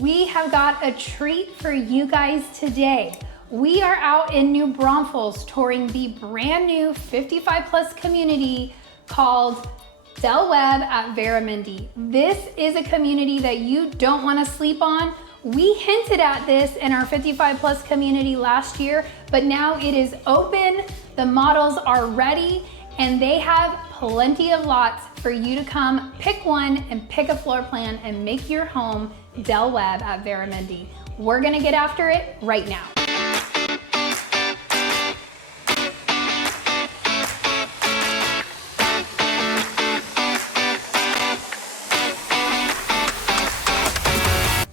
We have got a treat for you guys today. We are out in New Braunfels touring the brand new 55 plus community called Del Webb at Veramendi. This is a community that you don't want to sleep on. We hinted at this in our 55 plus community last year, but now it is open. The models are ready and they have plenty of lots for you to come pick one and pick a floor plan and make your home Del Webb at Veramendi. We're gonna get after it right now.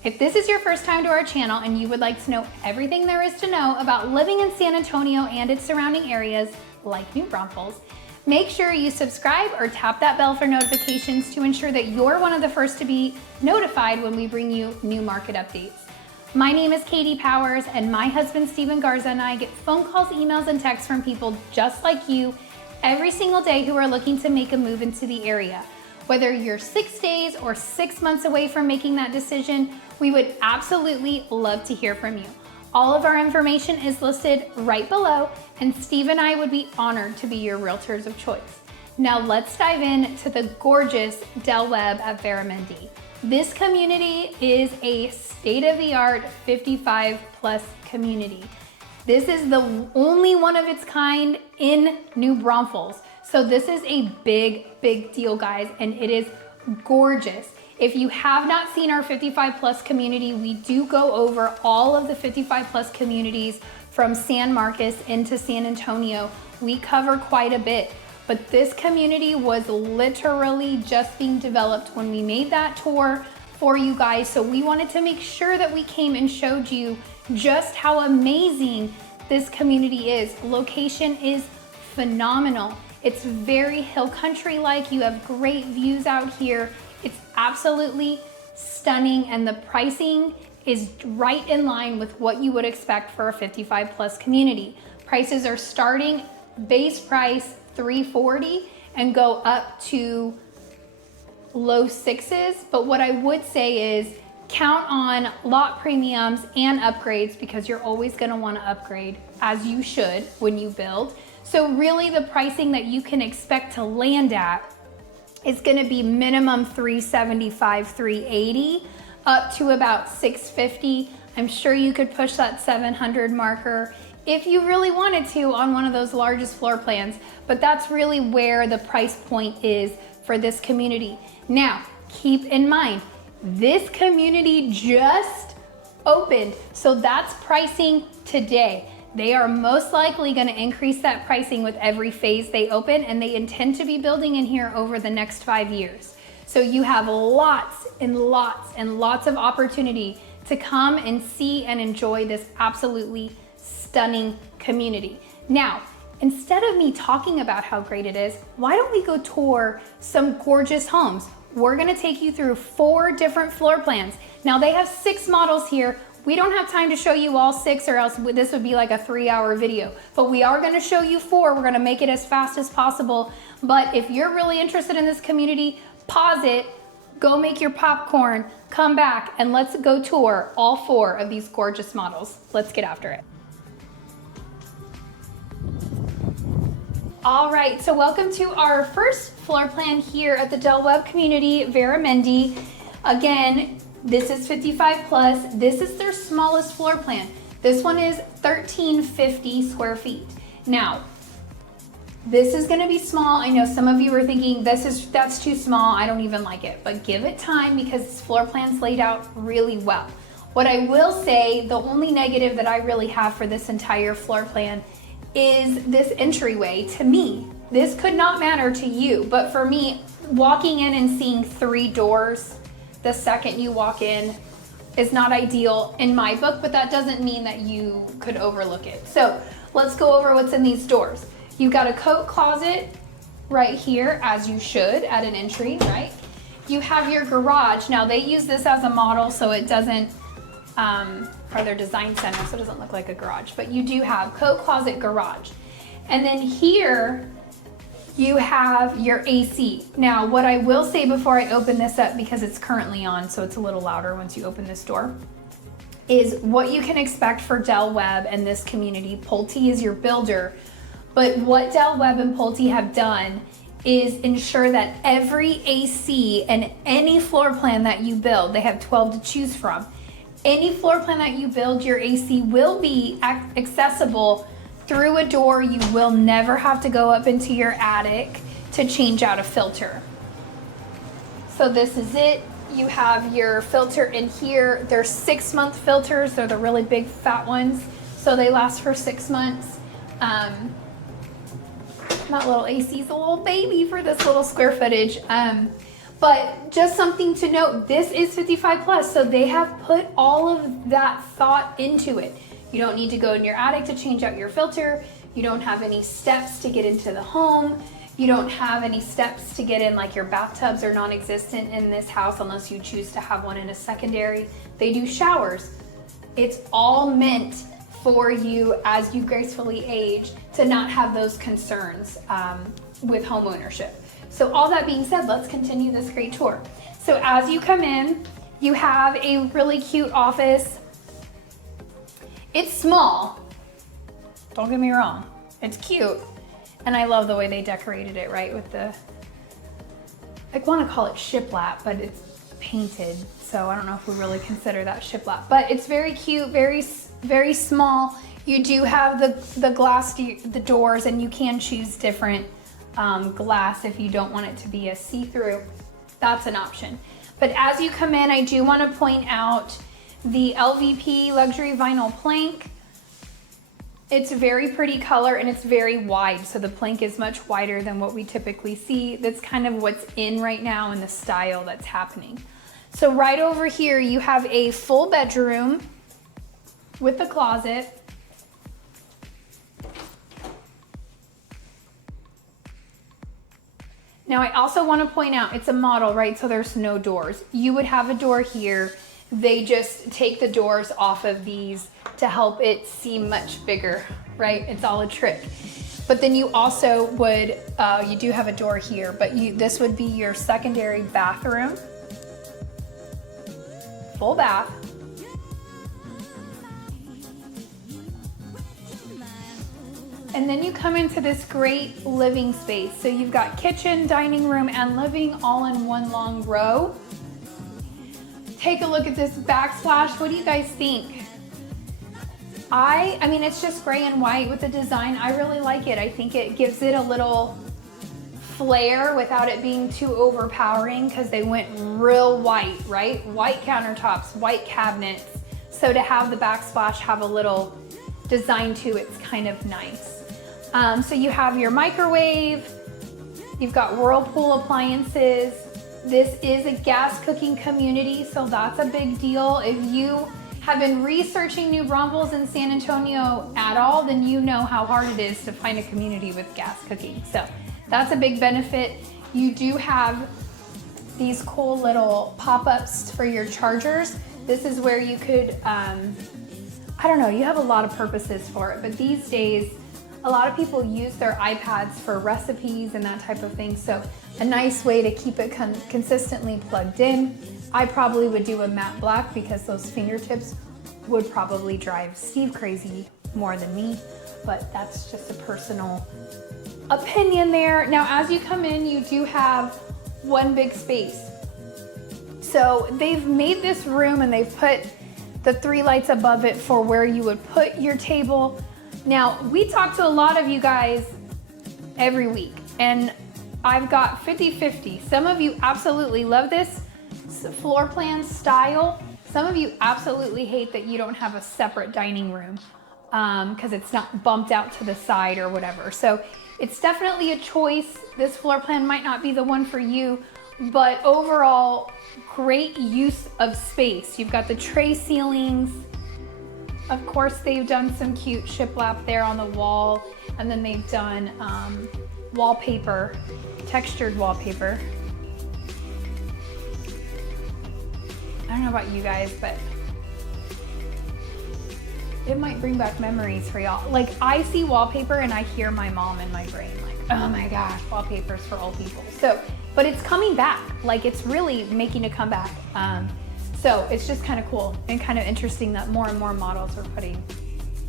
If this is your first time to our channel and you would like to know everything there is to know about living in San Antonio and its surrounding areas, like New Braunfels, make sure you subscribe or tap that bell for notifications to ensure that you're one of the first to be notified when we bring you new market updates. My name is Katie Powers, and my husband Stephen Garza and I get phone calls, emails, and texts from people just like you every single day who are looking to make a move into the area. Whether you're 6 days or 6 months away from making that decision, we would absolutely love to hear from you. All of our information is listed right below, and Steve and I would be honored to be your realtors of choice. Now let's dive in to the gorgeous Del Webb at Veramendi. This community is a state-of-the-art 55 plus community. This is the only one of its kind in New Braunfels. So this is a big deal, guys, and it is gorgeous. If you have not seen our 55 plus community, we do go over all of the 55 plus communities from San Marcos into San Antonio. We cover quite a bit, but this community was literally just being developed when we made that tour for you guys. So we wanted to make sure that we came and showed you just how amazing this community is. Location is phenomenal. It's very hill country-like. You have great views out here. It's absolutely stunning, and the pricing is right in line with what you would expect for a 55 plus community. Prices are starting base price $340 and go up to low sixes. But what I would say is count on lot premiums and upgrades, because you're always gonna wanna upgrade, as you should when you build. So really the pricing that you can expect to land at is gonna be minimum $375, $380, up to about $650. I'm sure you could push that $700 marker if you really wanted to on one of those largest floor plans, but that's really where the price point is for this community. Now, keep in mind, this community just opened, so that's pricing today. They are most likely going to increase that pricing with every phase they open, and they intend to be building in here over the next 5 years. So you have lots and lots of opportunity to come and see and enjoy this absolutely stunning community. Now, instead of me talking about how great it is, why don't we go tour some gorgeous homes? We're going to take you through 4 different floor plans. Now they have 6 models here. We don't have time to show you all 6, or else this would be like a 3-hour video, but we are gonna show you 4. We're gonna make it as fast as possible. But if you're really interested in this community, pause it, go make your popcorn, come back, and let's go tour all 4 of these gorgeous models. Let's get after it. All right, so welcome to our first floor plan here at the Del Webb community, Veramendi. Again, this is 55 plus. This is their smallest floor plan. This one is 1,350 square feet. Now, this is gonna be small. I know some of you are thinking that's too small, I don't even like it, but give it time because this floor plan's laid out really well. What I will say, the only negative that I really have for this entire floor plan is this entryway. To me, this could not matter to you, but for me, walking in and seeing 3 doors the second you walk in is not ideal in my book, but that doesn't mean that you could overlook it. So let's go over what's in these doors. You've got a coat closet right here, as you should at an entry, right? You have your garage. Now they use this as a model, so it doesn't, or their design center, so it doesn't look like a garage, but you do have coat closet, garage. And then here, you have your AC. Now, what I will say before I open this up, because it's currently on, so it's a little louder once you open this door, is what you can expect for Del Webb and this community. Pulte is your builder, but what Del Webb and Pulte have done is ensure that every AC and any floor plan that you build, they have 12 to choose from. Any floor plan that you build, your AC will be accessible through a door. You will never have to go up into your attic to change out a filter. So this is it. You have your filter in here. They're 6-month filters. They're the really big fat ones. So they last for 6 months. That little AC is a little baby for this little square footage. But just something to note, this is 55 plus, so they have put all of that thought into it. You don't need to go in your attic to change out your filter. You don't have any steps to get into the home. You don't have any steps to get in, like your bathtubs are non-existent in this house unless you choose to have one in a secondary. They do showers. It's all meant for you as you gracefully age to not have those concerns with home ownership. So all that being said, let's continue this great tour. So as you come in, you have a really cute office. It's small, don't get me wrong, it's cute. And I love the way they decorated it, right? With the, I want to call it shiplap, but it's painted. So I don't know if we really consider that shiplap, but it's very cute, very small. You do have the glass, the doors, and you can choose different glass if you don't want it to be a see-through. That's an option. But as you come in, I do want to point out the LVP luxury vinyl plank. It's a very pretty color and it's very wide. So the plank is much wider than what we typically see. That's kind of what's in right now in the style that's happening. So right over here, you have a full bedroom with the closet. Now I also want to point out, it's a model, right? So there's no doors. You would have a door here. They just take the doors off of these to help it seem much bigger, right? It's all a trick. But then you also would, you do have a door here, but this would be your secondary bathroom. Full bath. And then you come into this great living space. So you've got kitchen, dining room, and living all in one long row. Take a look at this backsplash. What do you guys think? I mean, it's just gray and white with the design. I really like it. I think it gives it a little flair without it being too overpowering because they went real white, right? White countertops, white cabinets. So to have the backsplash have a little design to it's kind of nice. So you have your microwave, you've got Whirlpool appliances. This is a gas cooking community, so that's a big deal. If you have been researching New Braunfels in San Antonio at all, then you know how hard it is to find a community with gas cooking. So that's a big benefit. You do have these cool little pop-ups for your chargers. This is where you could, I don't know, you have a lot of purposes for it, but these days, a lot of people use their iPads for recipes and that type of thing. So a nice way to keep it consistently plugged in. I probably would do a matte black because those fingertips would probably drive Steve crazy more than me, but that's just a personal opinion there. Now, as you come in, you do have one big space. So they've made this room and they've put the 3 lights above it for where you would put your table. Now, we talk to a lot of you guys every week, and I've got 50-50. Some of you absolutely love this floor plan style. Some of you absolutely hate that you don't have a separate dining room because it's not bumped out to the side or whatever. So it's definitely a choice. This floor plan might not be the one for you, but overall, great use of space. You've got the tray ceilings. Of course, they've done some cute shiplap there on the wall, and then they've done wallpaper, textured wallpaper. I don't know about you guys, but it might bring back memories for y'all. Like, I see wallpaper and I hear my mom in my brain, like, Oh my gosh, wallpapers for old people. So, but it's coming back. Like it's really making a comeback. So it's just kind of cool and kind of interesting that more and more models are putting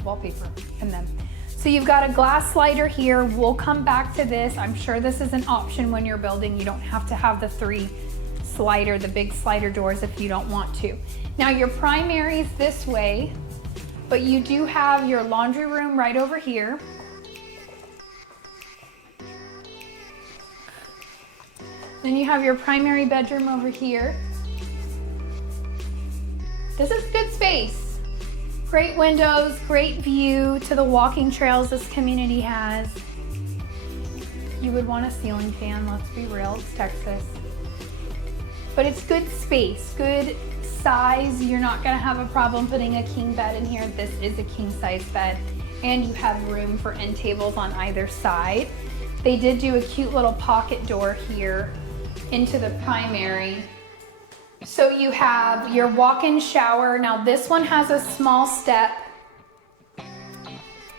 wallpaper in them. So you've got a glass slider here. We'll come back to this. I'm sure this is an option when you're building. You don't have to have the the big slider doors if you don't want to. Now your primary is this way, but you do have your laundry room right over here. Then you have your primary bedroom over here. This is good space. Great windows, great view to the walking trails this community has. You would want a ceiling fan, let's be real, it's Texas. But it's good space, good size. You're not gonna have a problem putting a king bed in here. This is a king size bed. And you have room for end tables on either side. They did do a cute little pocket door here into the primary. So you have your walk-in shower. Now this one has a small step.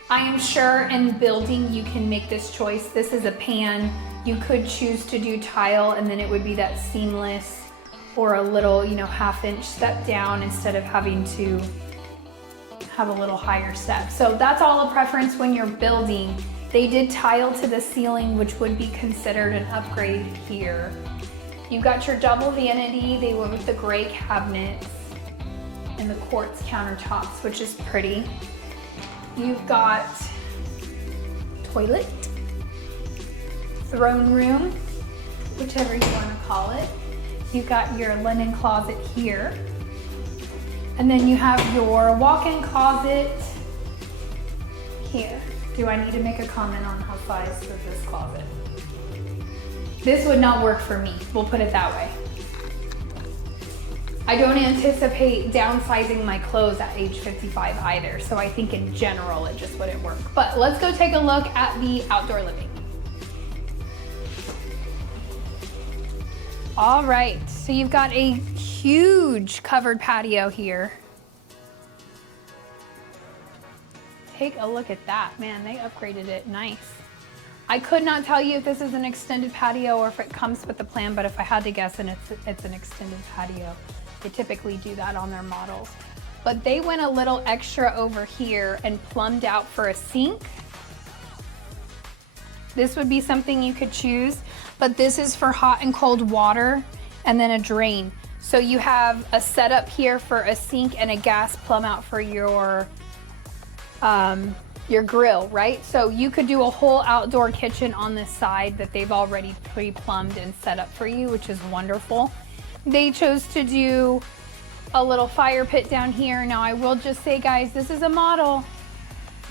I am sure in building you can make this choice. This is a pan. You could choose to do tile and then it would be that seamless or a little, you know, half-inch step down instead of having to have a little higher step. So that's all a preference when you're building. They did tile to the ceiling, which would be considered an upgrade here. You got your double vanity. They went with the gray cabinets and the quartz countertops, which is pretty. You've got toilet, throne room, whichever you want to call it. You've got your linen closet here. And then you have your walk-in closet here. Do I need to make a comment on how size of this closet? This would not work for me, we'll put it that way. I don't anticipate downsizing my clothes at age 55 either, so I think in general it just wouldn't work. But let's go take a look at the outdoor living. All right, so you've got a huge covered patio here. Take a look at that, man, they upgraded it, nice. I could not tell you if this is an extended patio or if it comes with the plan, but if I had to guess, and it's an extended patio. They typically do that on their models. But they went a little extra over here and plumbed out for a sink. This would be something you could choose, but this is for hot and cold water and then a drain. So you have a setup here for a sink and a gas plumb out for your grill, right? So you could do a whole outdoor kitchen on this side that they've already pre-plumbed and set up for you, which is wonderful. They chose to do a little fire pit down here. Now I will just say, guys, this is a model.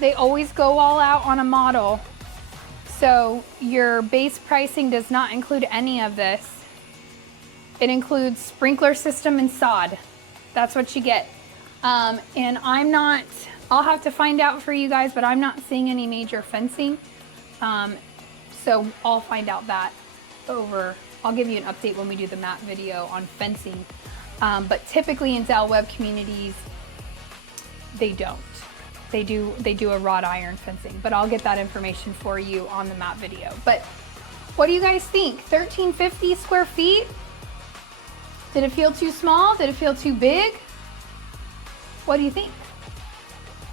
They always go all out on a model. So your base pricing does not include any of this. It includes sprinkler system and sod. That's what you get. And I'll have to find out for you guys, but I'm not seeing any major fencing. So I'll find out that I'll give you an update when we do the map video on fencing. But typically in Webb communities, they don't. They do a wrought iron fencing, but I'll get that information for you on the map video. But what do you guys think? 1,350 square feet? Did it feel too small? Did it feel too big? What do you think?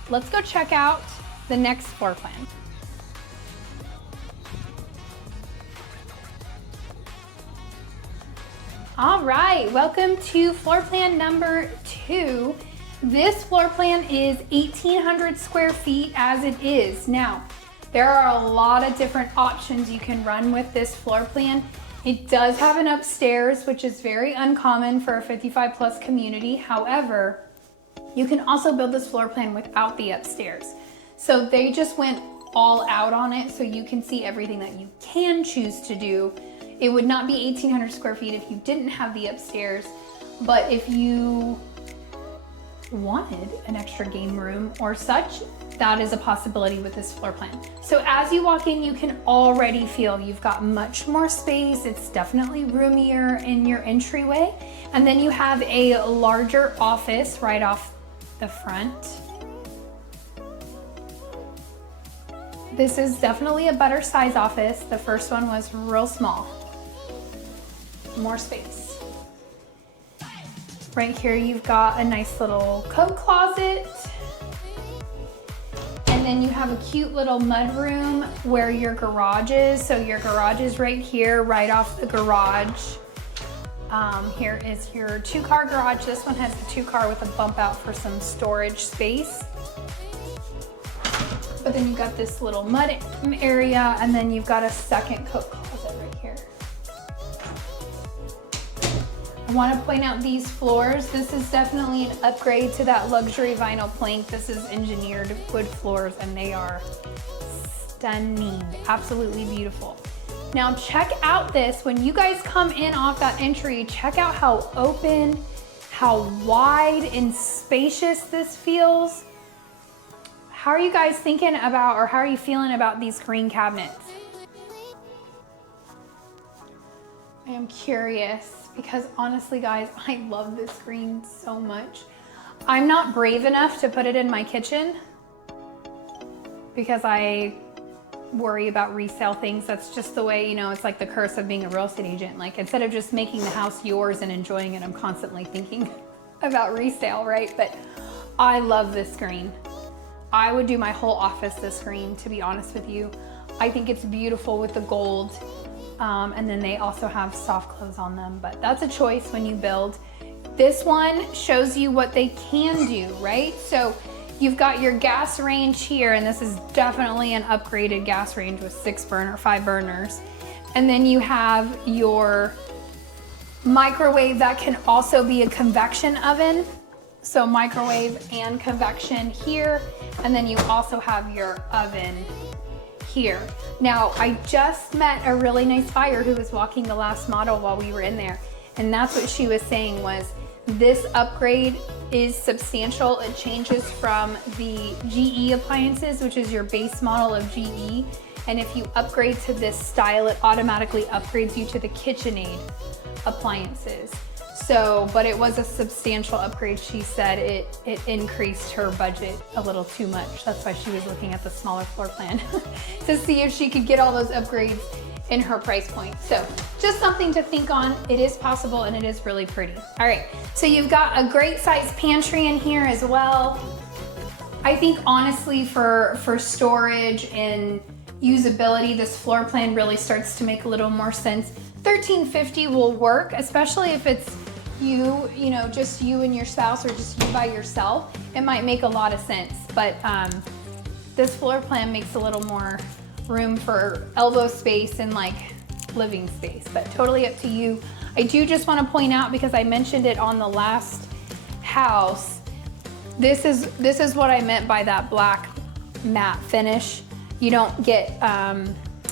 Let's go check out the next floor plan. All right, welcome to floor plan number 2. This floor plan is 1,800 square feet as it is. Now, there are a lot of different options you can run with this floor plan. It does have an upstairs, which is very uncommon for a 55 plus community. However, you can also build this floor plan without the upstairs. So they just went all out on it so you can see everything that you can choose to do. It would not be 1,800 square feet if you didn't have the upstairs, but if you wanted an extra game room or such, that is a possibility with this floor plan. So as you walk in, you can already feel you've got much more space. It's definitely roomier in your entryway. And then you have a larger office right off the front. This is definitely a better size office. The first one was real small. More space. Right here you've got a nice little coat closet. And then you have a cute little mud room where your garage is. So your garage is right here, right off the garage. Here is your 2-car garage. This one has the 2-car with a bump out for some storage space. But then you've got this little mud area, and then you've got a second coat closet right here. I want to point out these floors. This is definitely an upgrade to that luxury vinyl plank. This is engineered wood floors, and they are stunning, absolutely beautiful. Now check out this, when you guys come in off that entry, check out how open, how wide and spacious this feels. How are you guys thinking about, or how are you feeling about these green cabinets? I am curious because honestly guys, I love this green so much. I'm not brave enough to put it in my kitchen because I worry about resale things. That's just the way, you know, it's like the curse of being a real estate agent. Like instead of just making the house yours and enjoying it, I'm constantly thinking about resale, right? But I love this green. I would do my whole office this green, to be honest with you. I think it's beautiful with the gold. And then they also have soft close on them, but that's a choice when you build. This one shows you what they can do, right? So you've got your gas range here, and this is definitely an upgraded gas range with 5 burners. And then you have your microwave that can also be a convection oven. So microwave and convection here. And then you also have your oven here. Now, I just met a really nice buyer who was walking the last model while we were in there. And that's what she was saying was, this upgrade is substantial. It changes from the GE appliances, which is your base model of GE. And if you upgrade to this style, it automatically upgrades you to the KitchenAid appliances. So, but it was a substantial upgrade. She said it increased her budget a little too much. That's why she was looking at the smaller floor plan to see if she could get all those upgrades in her price point. So just something to think on. It is possible and it is really pretty. All right, so you've got a great size pantry in here as well. I think honestly for storage and usability, this floor plan really starts to make a little more sense. $1,350 will work, especially if it's you know, just you and your spouse or just you by yourself. It might make a lot of sense, but this floor plan makes a little more room for elbow space and like living space, but totally up to you. I do just want to point out, because I mentioned it on the last house, this is what I meant by that black matte finish. You don't get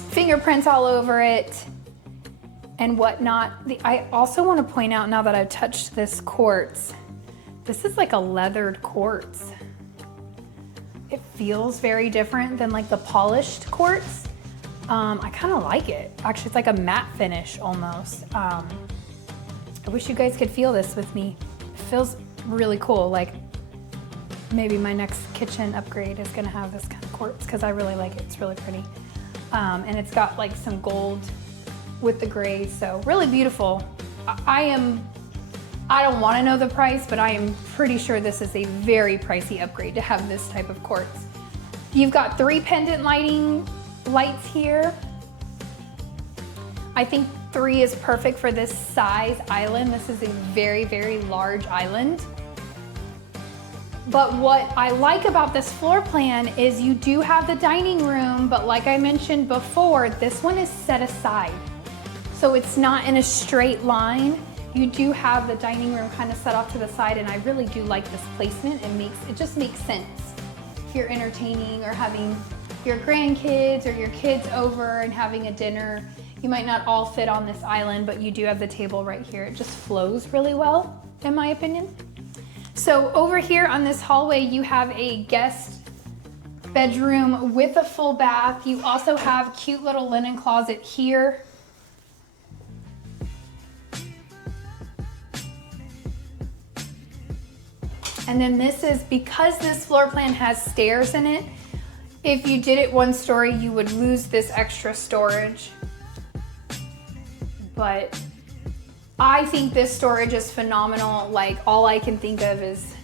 fingerprints all over it and whatnot. I also want to point out, now that I've touched this quartz, this is like a leathered quartz. It feels very different than like the polished quartz. I kind of like it. Actually, it's like a matte finish almost. I wish you guys could feel this with me. It feels really cool. Like maybe my next kitchen upgrade is gonna have this kind of quartz because I really like it. It's really pretty. And it's got like some gold with the gray, so really beautiful. I don't want to know the price, but I am pretty sure this is a very pricey upgrade to have this type of quartz. You've got 3 pendant lights here. I think 3 is perfect for this size island. This is a very, very large island. But what I like about this floor plan is you do have the dining room, but like I mentioned before, this one is set aside. So it's not in a straight line. You do have the dining room kind of set off to the side, and I really do like this placement. It just makes sense. If you're entertaining or having your grandkids or your kids over and having a dinner, you might not all fit on this island, but you do have the table right here. It just flows really well, in my opinion. So over here on this hallway, you have a guest bedroom with a full bath. You also have a cute little linen closet here. And then this is, because this floor plan has stairs in it, If you did it one story, you would lose this extra storage. But I think this storage is phenomenal. Like, all I can think of is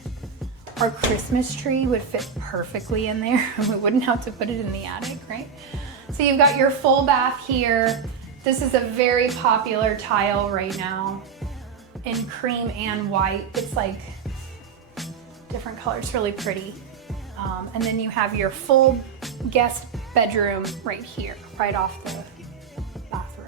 our Christmas tree would fit perfectly in there. We wouldn't have to put it in the attic, right? So you've got your full bath here. This is a very popular tile right now in cream and white. It's like different colors, really pretty. And then you have your full guest bedroom right here, right off the bathroom.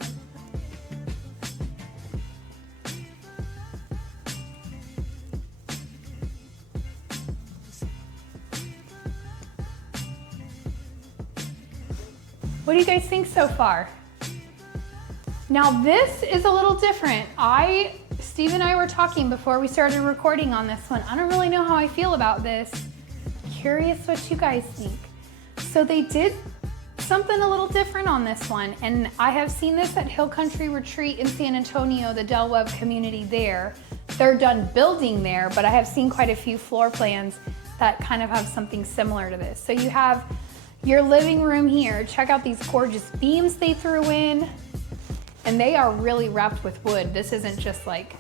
What do you guys think so far? Now this is a little different. Steve and I were talking before we started recording on this one. I don't really know how I feel about this. Curious what you guys think. So they did something a little different on this one, and I have seen this at Hill Country Retreat in San Antonio, the Del Webb community there. They're done building there, but I have seen quite a few floor plans that kind of have something similar to this. So you have your living room here. Check out these gorgeous beams they threw in, and they are really wrapped with wood. This isn't just like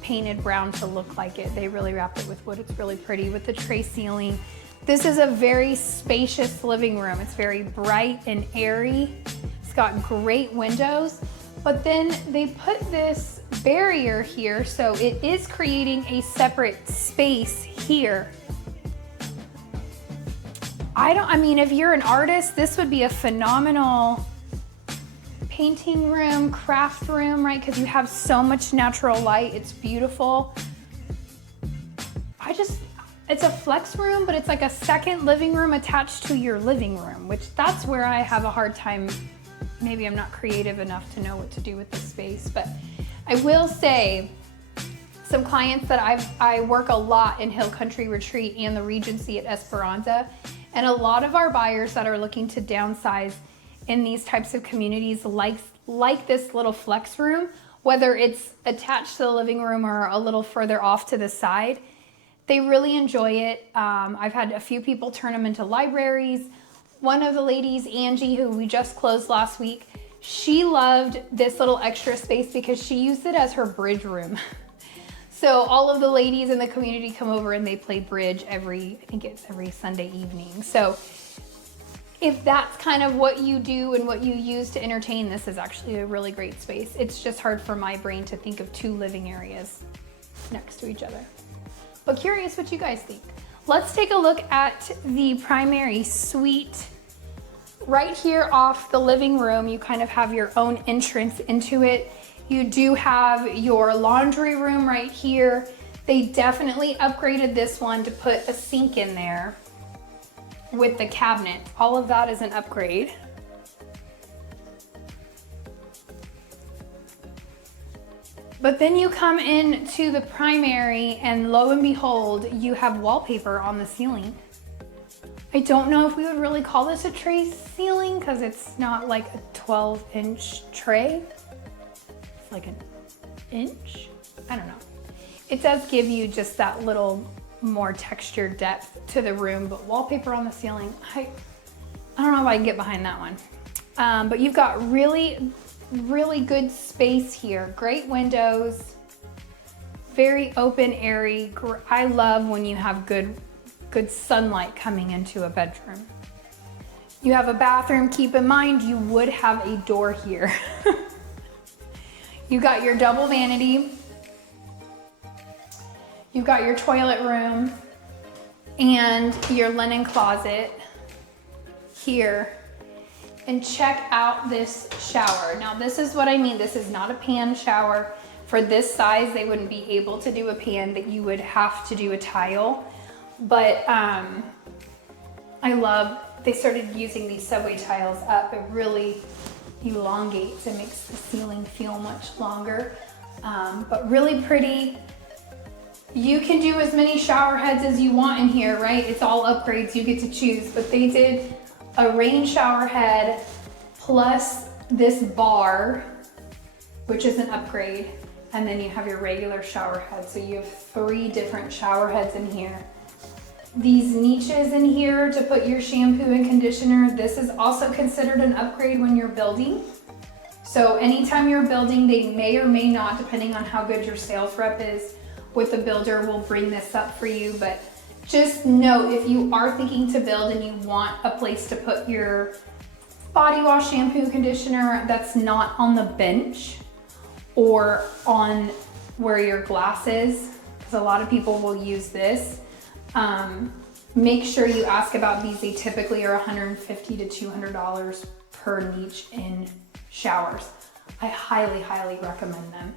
painted brown to look like it. They really wrapped it with wood. It's really pretty with the tray ceiling. This is a very spacious living room. It's very bright and airy. It's got great windows, but then they put this barrier here, so it is creating a separate space here. I mean, if you're an artist, this would be a phenomenal painting room, craft room, right? Because you have so much natural light. It's beautiful. It's a flex room, but it's like a second living room attached to your living room, which that's where I have a hard time. Maybe I'm not creative enough to know what to do with this space, but I will say some clients that I work a lot in Hill Country Retreat and the Regency at Esperanza, and a lot of our buyers that are looking to downsize in these types of communities like this little flex room, whether it's attached to the living room or a little further off to the side. They really enjoy it. I've had a few people turn them into libraries. One of the ladies, Angie, who we just closed last week, she loved this little extra space because she used it as her bridge room. So all of the ladies in the community come over and they play bridge I think it's every Sunday evening. So if that's kind of what you do and what you use to entertain, this is actually a really great space. It's just hard for my brain to think of two living areas next to each other. But curious what you guys think. Let's take a look at the primary suite. Right here off the living room, you kind of have your own entrance into it. You do have your laundry room right here. They definitely upgraded this one to put a sink in there with the cabinet. All of that is an upgrade. But then you come into the primary and lo and behold, you have wallpaper on the ceiling. I don't know if we would really call this a tray ceiling because it's not like a 12-inch tray. It's like an inch, I don't know. It does give you just that little more textured depth to the room, but wallpaper on the ceiling, I don't know if I can get behind that one. But you've got really good space here. Great windows, very open, airy. I love when you have good sunlight coming into a bedroom. You have a bathroom. Keep in mind, you would have a door here. You got your double vanity. You've got your toilet room and your linen closet here. And check out this shower. Now this is what I mean. This is not a pan shower. For this size, they wouldn't be able to do a pan, that you would have to do a tile. But I love, they started using these subway tiles up. It really elongates and makes the ceiling feel much longer. But really pretty. You can do as many shower heads as you want in here, right? It's all upgrades, you get to choose. But they did a rain shower head plus this bar, which is an upgrade. And then you have your regular shower head. So you have 3 different shower heads in here. these niches in here to put your shampoo and conditioner. This is also considered an upgrade when you're building. So anytime you're building, they may or may not, depending on how good your sales rep is with the builder, will bring this up for you. But just know, if you are thinking to build and you want a place to put your body wash, shampoo, conditioner that's not on the bench or on where your glass is, because a lot of people will use this, make sure you ask about these. They typically are $150 to $200 per niche in showers. I highly, highly recommend them.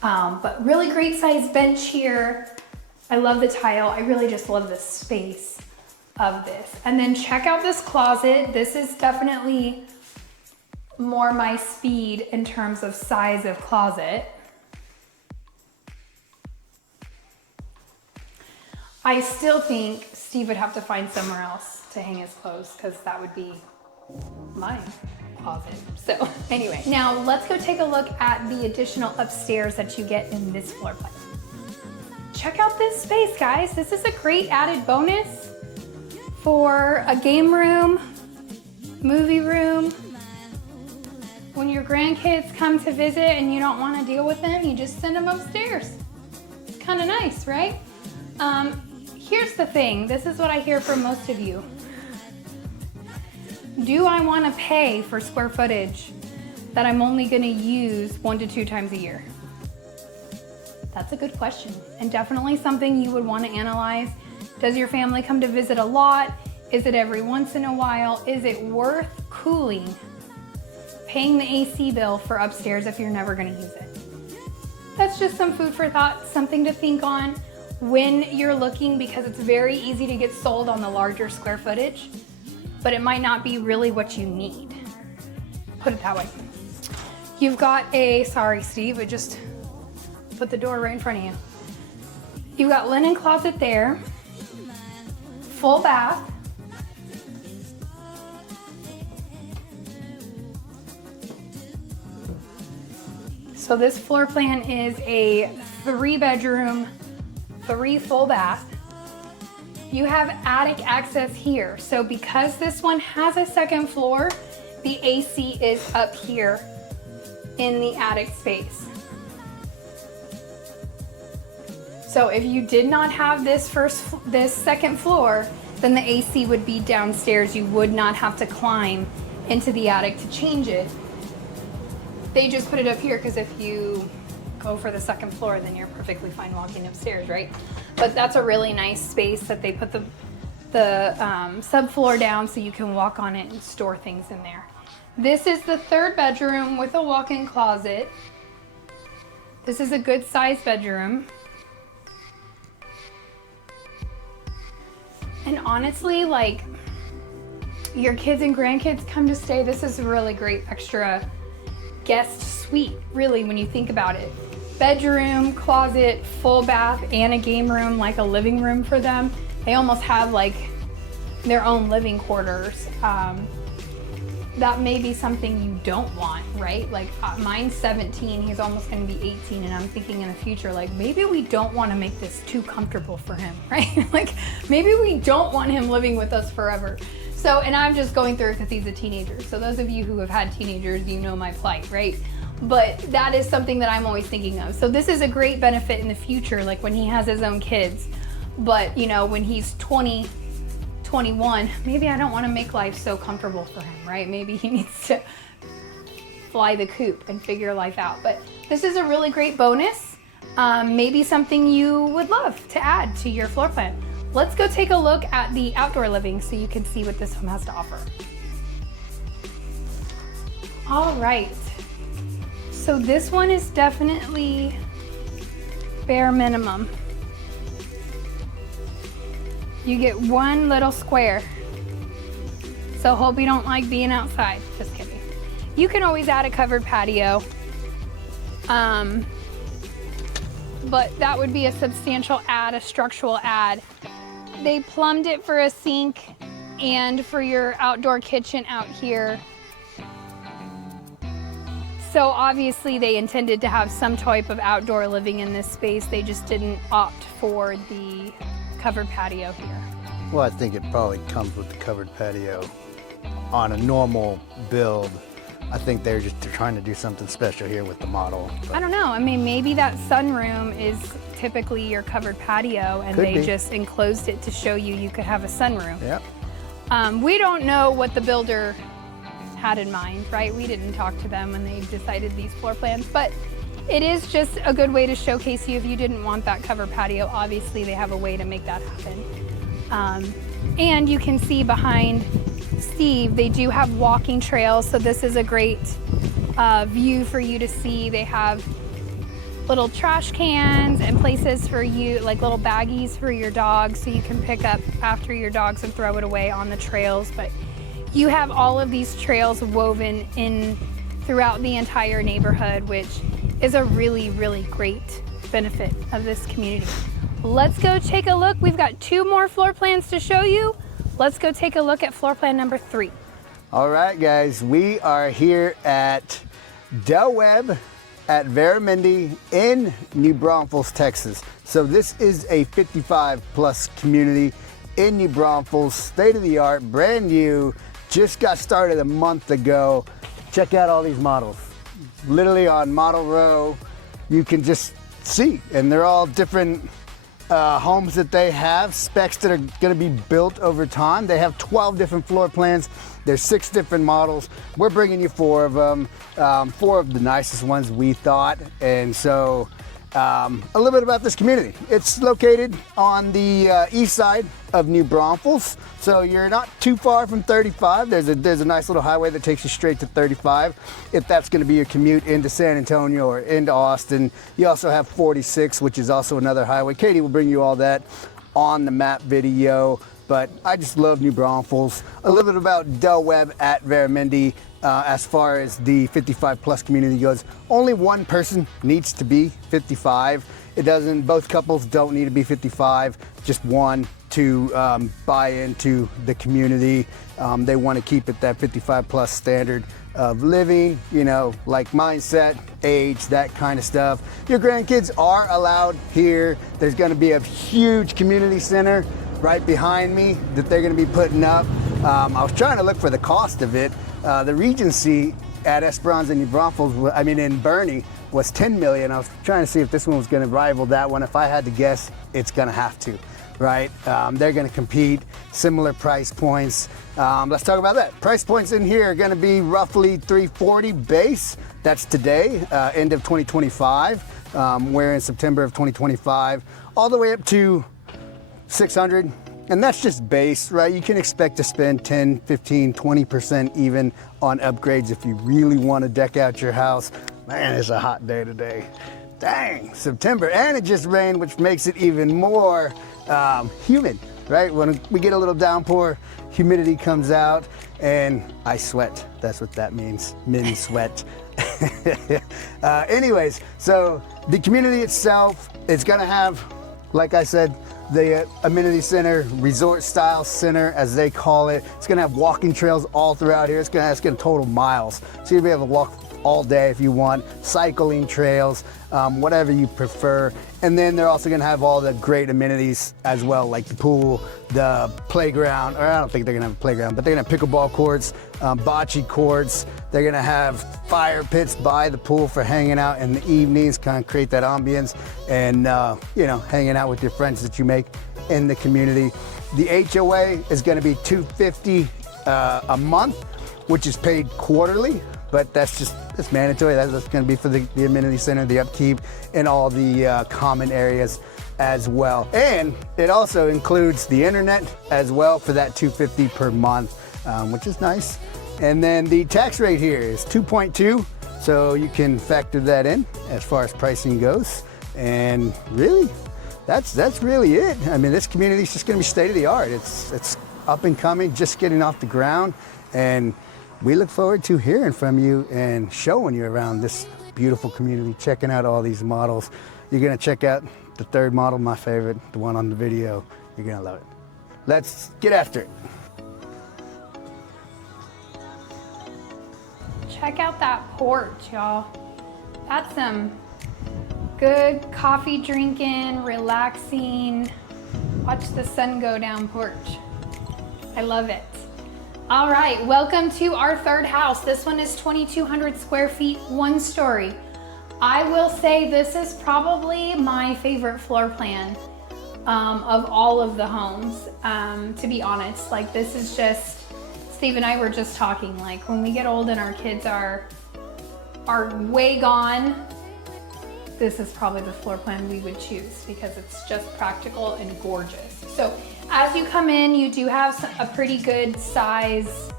But really great size bench here. I love the tile. I really just love the space of this. And then check out this closet. This is definitely more my speed in terms of size of closet. I still think Steve would have to find somewhere else to hang his clothes, because that would be my closet. So anyway, now let's go take a look at the additional upstairs that you get in this floor plan. Check out this space, guys. This is a great added bonus for a game room, movie room. When your grandkids come to visit and you don't want to deal with them, you just send them upstairs. It's kind of nice, right? Here's the thing. This is what I hear from most of you. Do I want to pay for square footage that I'm only going to use 1 to 2 times a year? That's a good question, and definitely something you would want to analyze. Does your family come to visit a lot? Is it every once in a while? Is it worth cooling, paying the AC bill for upstairs if you're never going to use it? That's just some food for thought, something to think on when you're looking, because it's very easy to get sold on the larger square footage, but it might not be really what you need. Put it that way. You've got a, sorry Steve, I just put the door right in front of you. You've got linen closet there, full bath. So this floor plan is a 3-bedroom, 3 full bath. You have attic access here. So because this one has a 2nd floor, the AC is up here in the attic space. So if you did not have this 2nd floor, then the AC would be downstairs. You would not have to climb into the attic to change it. They just put it up here because if you go for the 2nd floor, then you're perfectly fine walking upstairs, right? But that's a really nice space that they put the subfloor down so you can walk on it and store things in there. This is the 3rd bedroom with a walk-in closet. This is a good sized bedroom. And honestly, like, your kids and grandkids come to stay, this is a really great extra guest suite, really, when you think about it. Bedroom, closet, full bath, and a game room, like a living room for them. They almost have like their own living quarters. That may be something you don't want, right? Like mine's 17, he's almost gonna be 18, and I'm thinking in the future, like maybe we don't wanna make this too comfortable for him, right? Like maybe we don't want him living with us forever. So, and I'm just going through it because he's a teenager. So those of you who have had teenagers, you know my plight, right? But that is something that I'm always thinking of. So this is a great benefit in the future, like when he has his own kids. But you know, when he's 20, 21, maybe I don't want to make life so comfortable for him, right? Maybe he needs to fly the coop and figure life out. But this is a really great bonus. Maybe something you would love to add to your floor plan. Let's go take a look at the outdoor living so you can see what this home has to offer. All right. So this one is definitely bare minimum. You get one little square. So hope you don't like being outside. Just kidding. You can always add a covered patio. But that would be a substantial add, a structural add. They plumbed it for a sink and for your outdoor kitchen out here. So obviously they intended to have some type of outdoor living in this space. They just didn't opt for the covered patio here. Well, I think it probably comes with the covered patio. On a normal build, I think they're trying to do something special here with the model. I don't know. I mean, maybe that sunroom is typically your covered patio, and they just enclosed it to show you could have a sunroom. Yep. We don't know what the builder had in mind, right? We didn't talk to them when they decided these floor plans, but it is just a good way to showcase you if you didn't want that covered patio. Obviously, they have a way to make that happen. And you can see behind Steve, they do have walking trails, so this is a great view for you to see. They have little trash cans and places for you, like little baggies for your dogs, so you can pick up after your dogs and throw it away on the trails. But you have all of these trails woven in throughout the entire neighborhood, which is a really, really great benefit of this community. Let's go take a look. We've got 2 more floor plans to show you. Let's go take a look at floor plan number 3. All right, guys, we are here at Webb at Veramendi in New Braunfels, Texas. So this is a 55+ community in New Braunfels, state-of-the-art, brand new, just got started a month ago. Check out all these models. Literally on model row, you can just see, and they're all different homes that they have, specs that are going to be built over time. They have 12 different floor plans. There's 6 different models. We're bringing you 4 of them, 4 of the nicest ones we thought. And so a little bit about this community. It's located on the east side of New Braunfels, so you're not too far from 35. There's a nice little highway that takes you straight to 35 if that's going to be your commute into San Antonio or into Austin. You also have 46, which is also another highway. Katie will bring you all that on the map video, but I just love New Braunfels. A little bit about Webb at Veramendi. As far as the 55+ community goes, only one person needs to be 55. It doesn't, both couples don't need to be 55, just one to buy into the community. They want to keep it that 55+ standard of living, you know, like mindset, age, that kind of stuff. Your grandkids are allowed here. There's going to be a huge community center right behind me that they're going to be putting up. I was trying to look for the cost of it. The Regency at Esperanza, New Braunfels, in Bernie, was $10 million. I was trying to see if this one was going to rival that one. If I had to guess, it's going to have to, right? They're going to compete, similar price points. Let's talk about that. Price points in here are going to be roughly $340 base. That's today, end of 2025. We're in September of 2025, all the way up to $600. And that's just base, right? You can expect to spend 10, 15, 20% even on upgrades if you really want to deck out your house. Man, it's a hot day today. Dang, September, and it just rained, which makes it even more humid, right? When we get a little downpour, humidity comes out, and I sweat. That's what that means, men sweat. Anyways, so the community itself is gonna have, like I said, the amenity center, resort style center, as they call it. It's gonna have walking trails all throughout here. It's gonna total miles. So you'll be able to walk all day if you want, cycling trails, whatever you prefer. And then they're also gonna have all the great amenities as well, like the pool, the playground, or I don't think they're gonna have a playground, but they're gonna have pickleball courts, bocce courts. They're gonna have fire pits by the pool for hanging out in the evenings, kind of create that ambience, and you know, hanging out with your friends that you make in the community. The HOA is gonna be $250 a month, which is paid quarterly, but it's mandatory. That's gonna be for the amenity center, the upkeep, and all the common areas as well. And it also includes the internet as well for that $250 per month, which is nice. And then the tax rate here is 2.2, so you can factor that in as far as pricing goes. And really, that's really it. I mean, this community is just gonna be state of the art. It's up and coming, just getting off the ground, and we look forward to hearing from you and showing you around this beautiful community, checking out all these models. You're gonna check out the 3rd model, my favorite, the one on the video. You're gonna love it. Let's get after it. Check out that porch, y'all. That's some good coffee drinking, relaxing Watch the sun go down porch. I love it. All right, welcome to our third house. This one is 2,200 square feet, 1 story. I will say this is probably my favorite floor plan of all of the homes, to be honest. Like, this is just, Steve and I were just talking, like, when we get old and our kids are way gone, this is probably the floor plan we would choose because it's just practical and gorgeous. So as you come in, you do have a pretty good size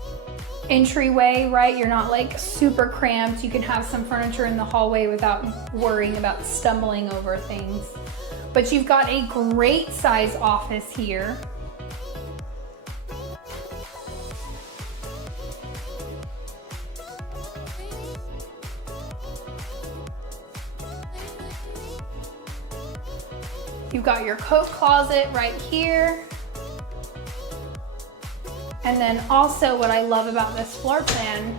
entryway, right? You're not like super cramped. You can have some furniture in the hallway without worrying about stumbling over things. But you've got a great size office here. You've got your coat closet right here. And then also what I love about this floor plan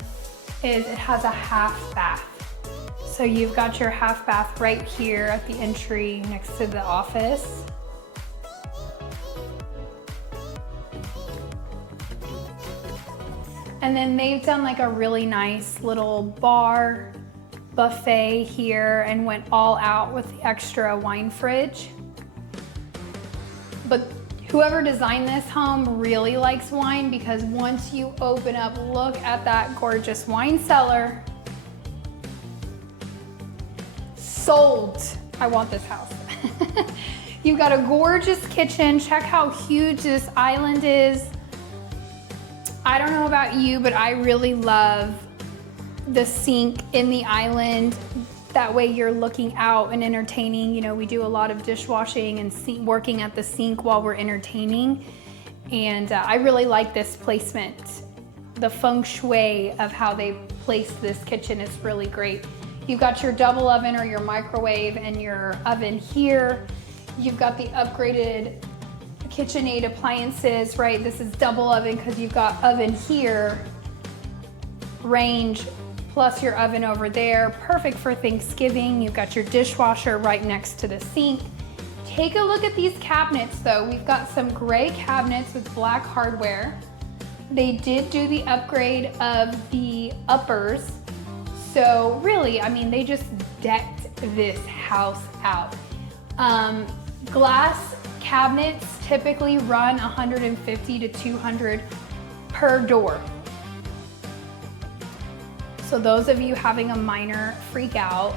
is it has a half bath. So you've got your half bath right here at the entry next to the office. And then they've done like a really nice little bar buffet here and went all out with the extra wine fridge. But whoever designed this home really likes wine because once you open up, look at that gorgeous wine cellar. Sold. I want this house. You've got a gorgeous kitchen. Check how huge this island is. I don't know about you, but I really love the sink in the island. That way you're looking out and entertaining. You know, we do a lot of dishwashing and working at the sink while we're entertaining. And I really like this placement. The feng shui of how they placed this kitchen is really great. You've got your double oven or your microwave and your oven here. You've got the upgraded KitchenAid appliances, right? This is double oven because you've got oven here, range, plus your oven over there. Perfect for Thanksgiving. You've got your dishwasher right next to the sink. Take a look at these cabinets though. We've got some gray cabinets with black hardware. They did do the upgrade of the uppers. So really, I mean, they just decked this house out. Glass cabinets typically run 150 to 200 per door. So those of you having a minor freak out,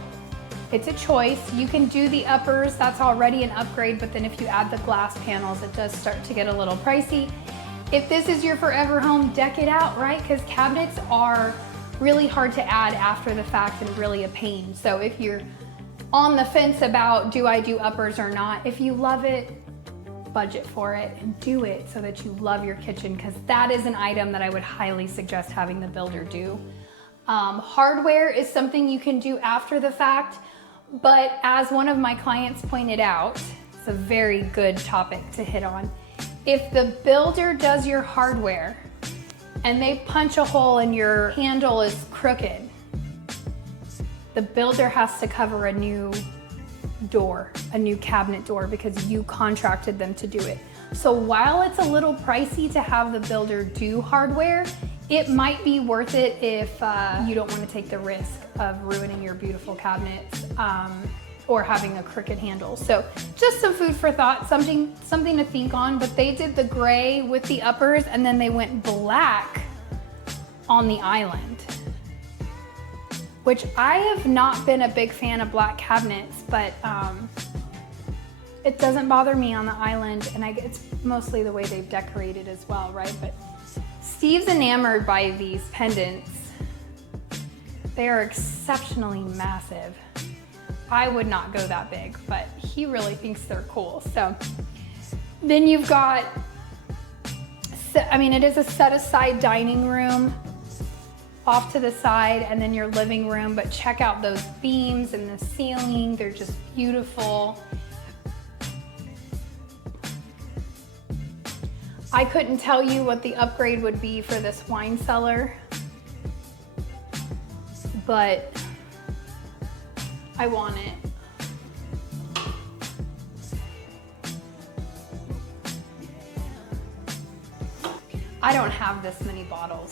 it's a choice. You can do the uppers, that's already an upgrade, but then if you add the glass panels, it does start to get a little pricey. If this is your forever home, deck it out, right? Because cabinets are really hard to add after the fact and really a pain. So if you're on the fence about do I do uppers or not, if you love it, budget for it and do it so that you love your kitchen, because that is an item that I would highly suggest having the builder do. Hardware is something you can do after the fact, but as one of my clients pointed out, it's a very good topic to hit on. If the builder does your hardware and they punch a hole and your handle is crooked, the builder has to cover a new door, a new cabinet door, because you contracted them to do it. So while it's a little pricey to have the builder do hardware, it might be worth it if you don't want to take the risk of ruining your beautiful cabinets or having a crooked handle. So just some food for thought, something to think on. But they did the gray with the uppers and then they went black on the island, which I have not been a big fan of black cabinets, but it doesn't bother me on the island, and it's mostly the way they've decorated as well, right? But Steve's enamored by these pendants. They are exceptionally massive. I would not go that big, but he really thinks they're cool. So then you've got, I mean, it is a set aside dining room off to the side, and then your living room, but check out those beams in the ceiling. They're just beautiful. I couldn't tell you what the upgrade would be for this wine cellar, but I want it. I don't have this many bottles,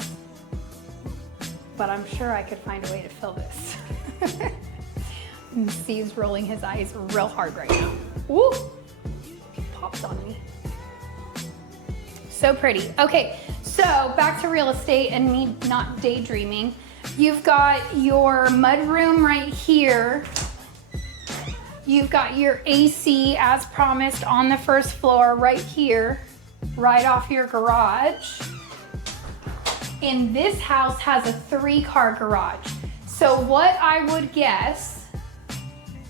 but I'm sure I could find a way to fill this. Steve's rolling his eyes real hard right now. Woo! Pops on me. So pretty. Okay, so back to real estate and me not daydreaming. You've got your mudroom right here. You've got your AC as promised on the first floor right here, right off your garage. And this house has a 3-car garage. So what I would guess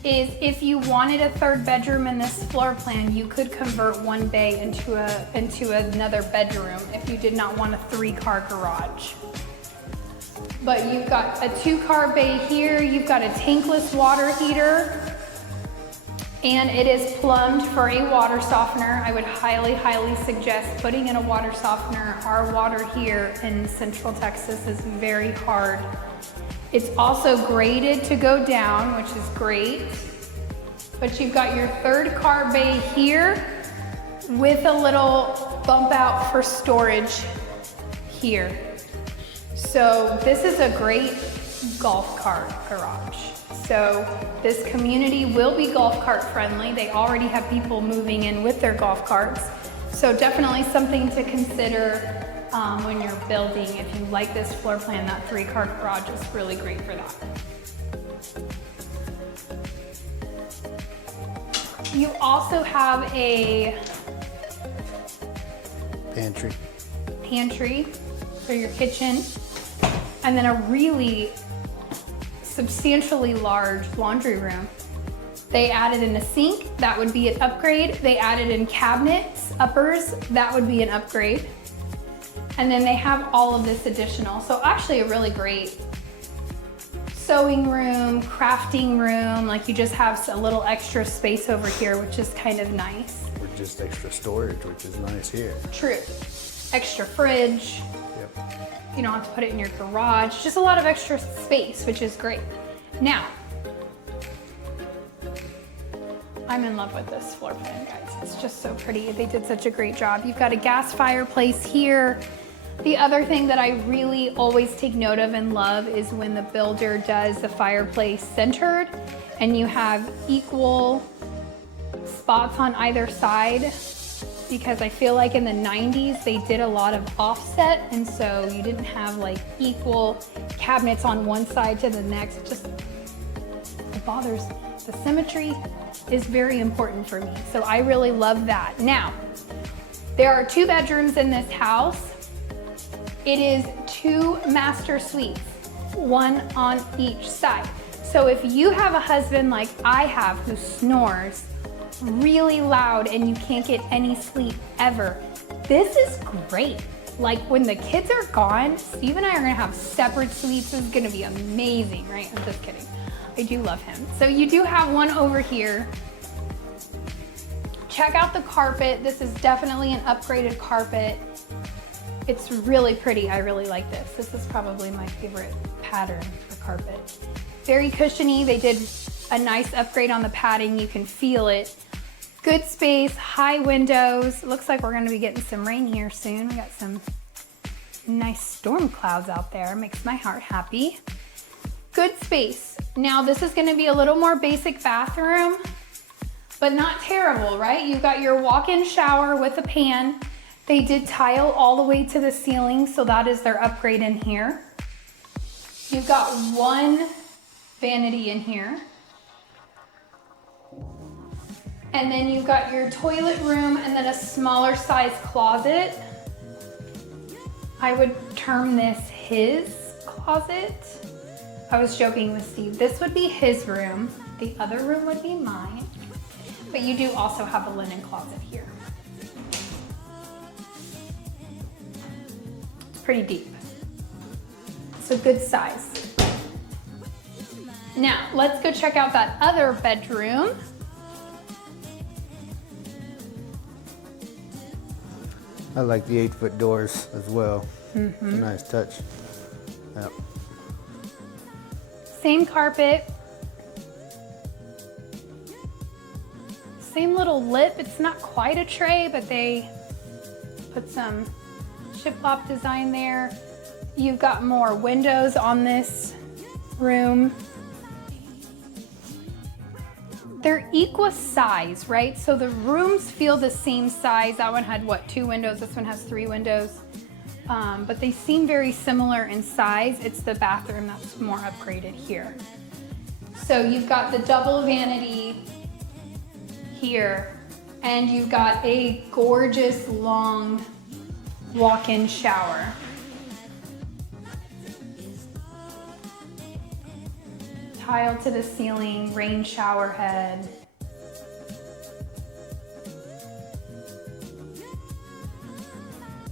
is if you wanted a 3rd bedroom in this floor plan, you could convert one bay into another bedroom if you did not want a 3-car garage. But you've got a 2-car bay here, you've got a tankless water heater, and it is plumbed for a water softener. I would highly, highly suggest putting in a water softener. Our water here in Central Texas is very hard. It's also graded to go down, which is great. But you've got your 3rd car bay here with a little bump out for storage here. So this is a great golf cart garage. So this community will be golf cart friendly. They already have people moving in with their golf carts. So definitely something to consider when you're building. If you like this floor plan, that 3-car garage is really great for that. You also have a pantry for your kitchen, and then a really substantially large laundry room. They added in a sink, that would be an upgrade. They added in cabinets, uppers, that would be an upgrade. And then they have all of this additional. So actually a really great sewing room, crafting room, like you just have a little extra space over here, which is kind of nice. With just extra storage, which is nice here. True. Extra fridge. Yep. You don't have to put it in your garage. Just a lot of extra space, which is great. Now, I'm in love with this floor plan, guys. It's just so pretty. They did such a great job. You've got a gas fireplace here. The other thing that I really always take note of and love is when the builder does the fireplace centered and you have equal spots on either side, because I feel like in the 90s they did a lot of offset, and so you didn't have like equal cabinets on one side to the next. It bothers me. The symmetry is very important for me, so I really love that. Now, there are 2 bedrooms in this house. It is 2 master suites, 1 on each side. So if you have a husband like I have who snores really loud and you can't get any sleep ever, this is great. Like when the kids are gone, Steve and I are gonna have separate suites. This is gonna be amazing, right? I'm just kidding. I do love him. So you do have one over here. Check out the carpet. This is definitely an upgraded carpet. It's really pretty. I really like this. This is probably my favorite pattern for carpet. Very cushiony. They did a nice upgrade on the padding. You can feel it. Good space, high windows. It looks like we're gonna be getting some rain here soon. We got some nice storm clouds out there. Makes my heart happy. Good space. Now this is gonna be a little more basic bathroom, but not terrible, right? You've got your walk-in shower with a pan. They did tile all the way to the ceiling, so that is their upgrade in here. You've got 1 vanity in here. And then you've got your toilet room and then a smaller size closet. I would term this his closet. I was joking with Steve. This would be his room. The other room would be mine. But you do also have a linen closet here. Pretty deep. So good size. Now, let's go check out that other bedroom. I like the 8-foot doors as well. It's a nice touch. Yep. Same carpet. Same little lip. It's not quite a tray, but they put some shiplap design there. You've got more windows on this room. They're equal size, right? So the rooms feel the same size. That one had what, 2 windows? This one has 3 windows. But they seem very similar in size. It's the bathroom that's more upgraded here. So you've got the double vanity here, and you've got a gorgeous long walk-in shower. Tile to the ceiling, rain shower head.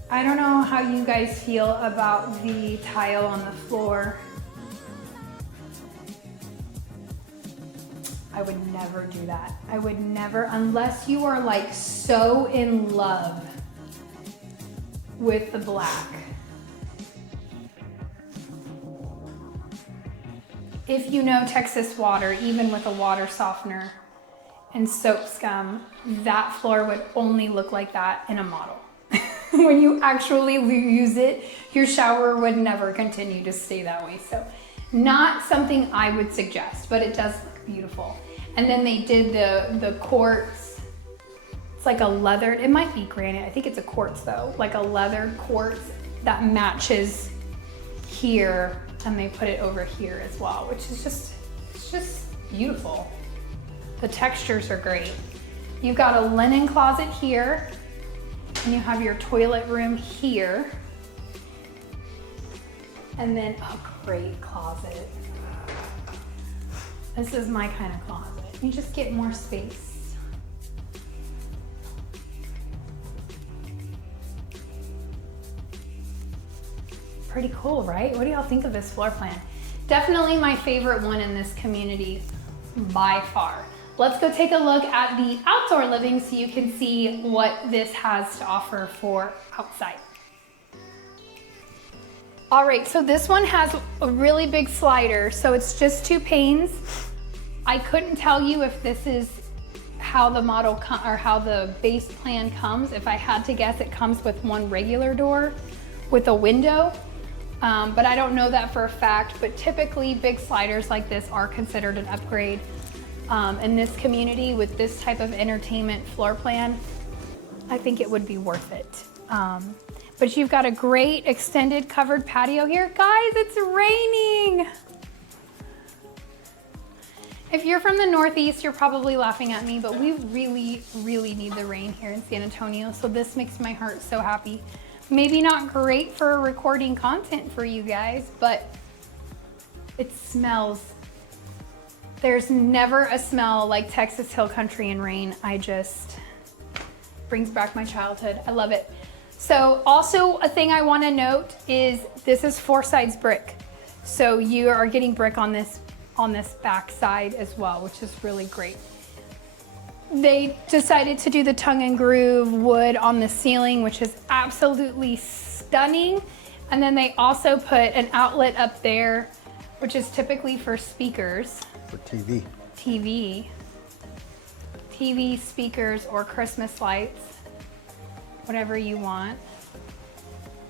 I don't know how you guys feel about the tile on the floor. I would never do that. I would never, unless you are like so in love with the black. If you know Texas water, even with a water softener and soap scum, that floor would only look like that in a model. When you actually use it, your shower would never continue to stay that way. So not something I would suggest, but it does look beautiful. And then they did the quartz. It's like a leather, it might be granite. I think it's a quartz though, like a leather quartz that matches here, and they put it over here as well, which is it's just beautiful. The textures are great. You've got a linen closet here, and you have your toilet room here. And then a great closet. This is my kind of closet. You just get more space. Pretty cool, right? What do y'all think of this floor plan? Definitely my favorite one in this community by far. Let's go take a look at the outdoor living so you can see what this has to offer for outside. All right, so this one has a really big slider, so it's just 2 panes. I couldn't tell you if this is how the model or how the base plan comes. If I had to guess, it comes with 1 regular door with a window, but I don't know that for a fact. But typically big sliders like this are considered an upgrade in this community with this type of entertainment floor plan. I think it would be worth it. But you've got a great extended covered patio here. Guys, it's raining. If you're from the Northeast, you're probably laughing at me, but we really, really need the rain here in San Antonio. So this makes my heart so happy. Maybe not great for recording content for you guys, but it smells. There's never a smell like Texas Hill Country and rain. Brings back my childhood. I love it. So also a thing I want to note is this is 4 sides brick. So you are getting brick on this back side as well, which is really great. They decided to do the tongue and groove wood on the ceiling, which is absolutely stunning. And then they also put an outlet up there, which is typically for speakers. For TV. TV speakers or Christmas lights, whatever you want.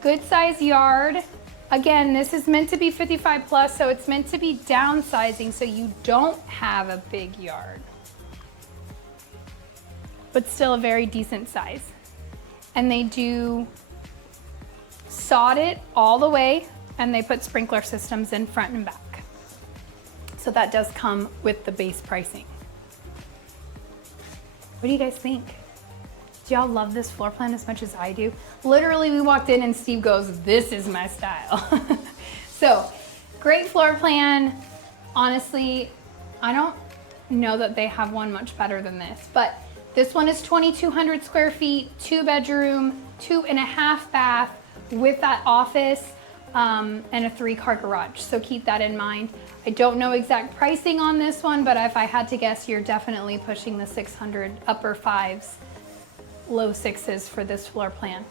Good size yard. Again, this is meant to be 55 plus, so it's meant to be downsizing so you don't have a big yard, but still a very decent size. And they do sod it all the way, and they put sprinkler systems in front and back. So that does come with the base pricing. What do you guys think? Do y'all love this floor plan as much as I do? Literally, we walked in and Steve goes, "This is my style." So, great floor plan. Honestly, I don't know that they have one much better than this, but this one is 2,200 square feet, 2 bedroom, 2.5 bath with that office and a 3-car garage. So keep that in mind. I don't know exact pricing on this one, but if I had to guess, you're definitely pushing the 600, upper 5s, low 6s for this floor plan.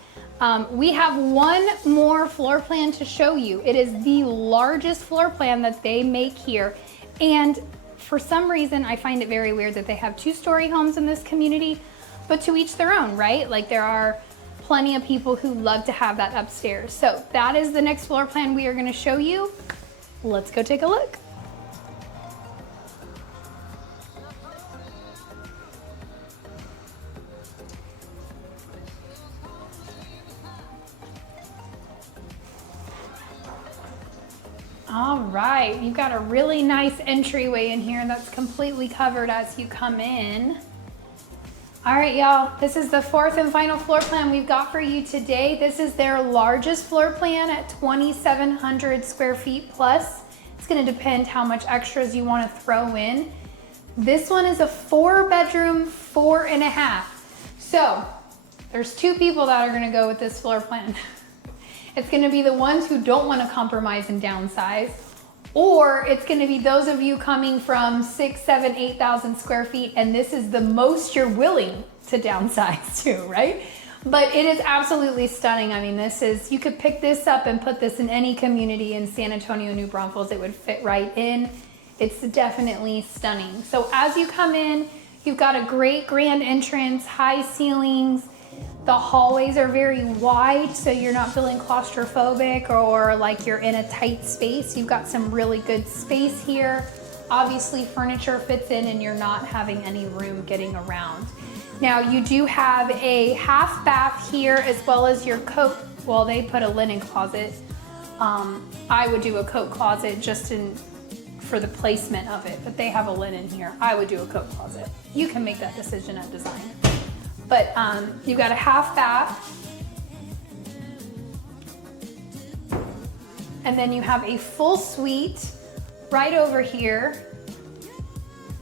We have one more floor plan to show you. It is the largest floor plan that they make here. And for some reason, I find it very weird that they have 2-story homes in this community, but to each their own, right? Like there are plenty of people who love to have that upstairs. So that is the next floor plan we are gonna show you. Let's go take a look. All right, you've got a really nice entryway in here that's completely covered as you come in. All right, y'all, this is the fourth and final floor plan we've got for you today. This is their largest floor plan at 2,700 square feet plus. It's gonna depend how much extras you wanna throw in. This one is a 4-bedroom, 4.5. So there's 2 people that are gonna go with this floor plan. It's gonna be the ones who don't wanna compromise and downsize, or it's gonna be those of you coming from 6, 7, 8,000 square feet, and this is the most you're willing to downsize to, right? But it is absolutely stunning. I mean, you could pick this up and put this in any community in San Antonio, New Braunfels, it would fit right in. It's definitely stunning. So as you come in, you've got a great grand entrance, high ceilings. The hallways are very wide, so you're not feeling claustrophobic or like you're in a tight space. You've got some really good space here. Obviously, furniture fits in and you're not having any room getting around. Now, you do have a half bath here as well as your coat. Well, they put a linen closet. I would do a coat closet just for the placement of it, but they have a linen here. I would do a coat closet. You can make that decision at design. But you've got a half bath. And then you have a full suite right over here.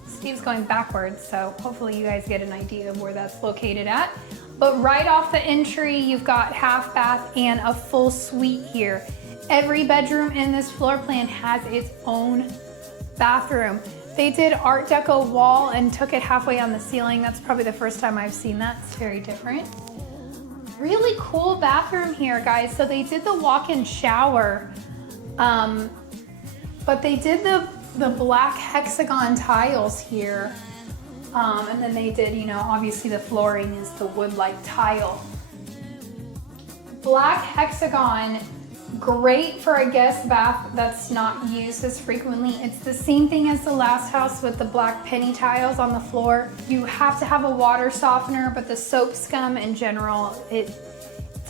Steve's going backwards, so hopefully you guys get an idea of where that's located at. But right off the entry, you've got half bath and a full suite here. Every bedroom in this floor plan has its own bathroom. They did Art Deco wall and took it halfway on the ceiling. That's probably the first time I've seen that. It's very different. Really cool bathroom here, guys. So they did the walk-in shower, but they did the black hexagon tiles here. And then they did, obviously the flooring is the wood-like tile. Black hexagon, great for a guest bath that's not used as frequently. It's the same thing as the last house with the black penny tiles on the floor. You have to have a water softener, but the soap scum in general, it's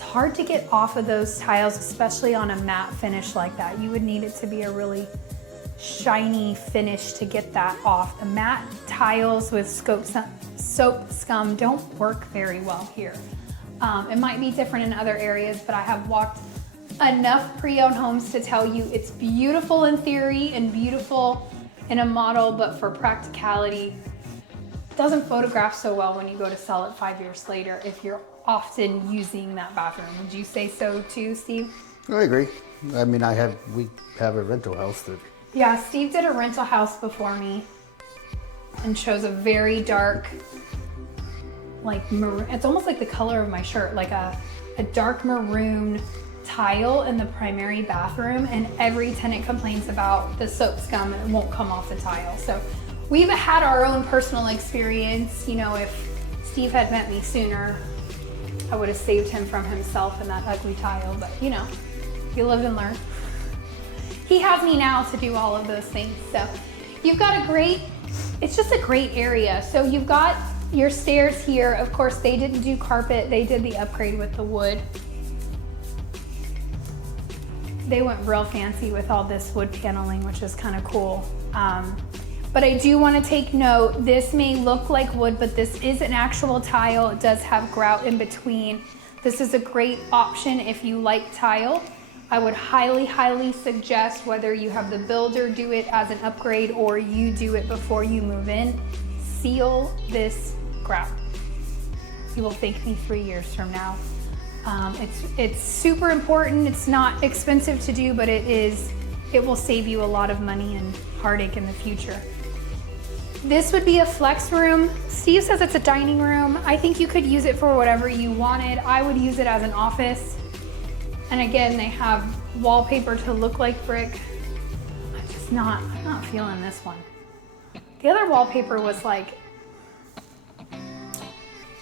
hard to get off of those tiles, especially on a matte finish like that. You would need it to be a really shiny finish to get that off. The matte tiles with soap scum don't work very well here. It might be different in other areas, but I have walked enough pre-owned homes to tell you it's beautiful in theory and beautiful in a model, but for practicality, it doesn't photograph so well when you go to sell it 5 years later if you're often using that bathroom. Would you say so too, Steve? I agree. I mean, we have a rental house that... Yeah, Steve did a rental house before me and chose a very dark, like maroon, it's almost like the color of my shirt, like a dark maroon tile in the primary bathroom, and every tenant complains about the soap scum and it won't come off the tile. So we've had our own personal experience. If Steve had met me sooner, I would have saved him from himself and that ugly tile, but you live and learn. He has me now to do all of those things. So you've got it's just a great area. So you've got your stairs here. Of course, they didn't do carpet. They did the upgrade with the wood. They went real fancy with all this wood paneling, which is kind of cool. But I do want to take note, this may look like wood, but this is an actual tile. It does have grout in between. This is a great option if you like tile. I would highly, highly suggest, whether you have the builder do it as an upgrade or you do it before you move in, seal this grout. You will thank me 3 years from now. It's super important. It's not expensive to do, but it will save you a lot of money and heartache in the future. This would be a flex room. Steve says it's a dining room. I think you could use it for whatever you wanted. I would use it as an office. And again, they have wallpaper to look like brick. I'm not feeling this one. The other wallpaper was like, I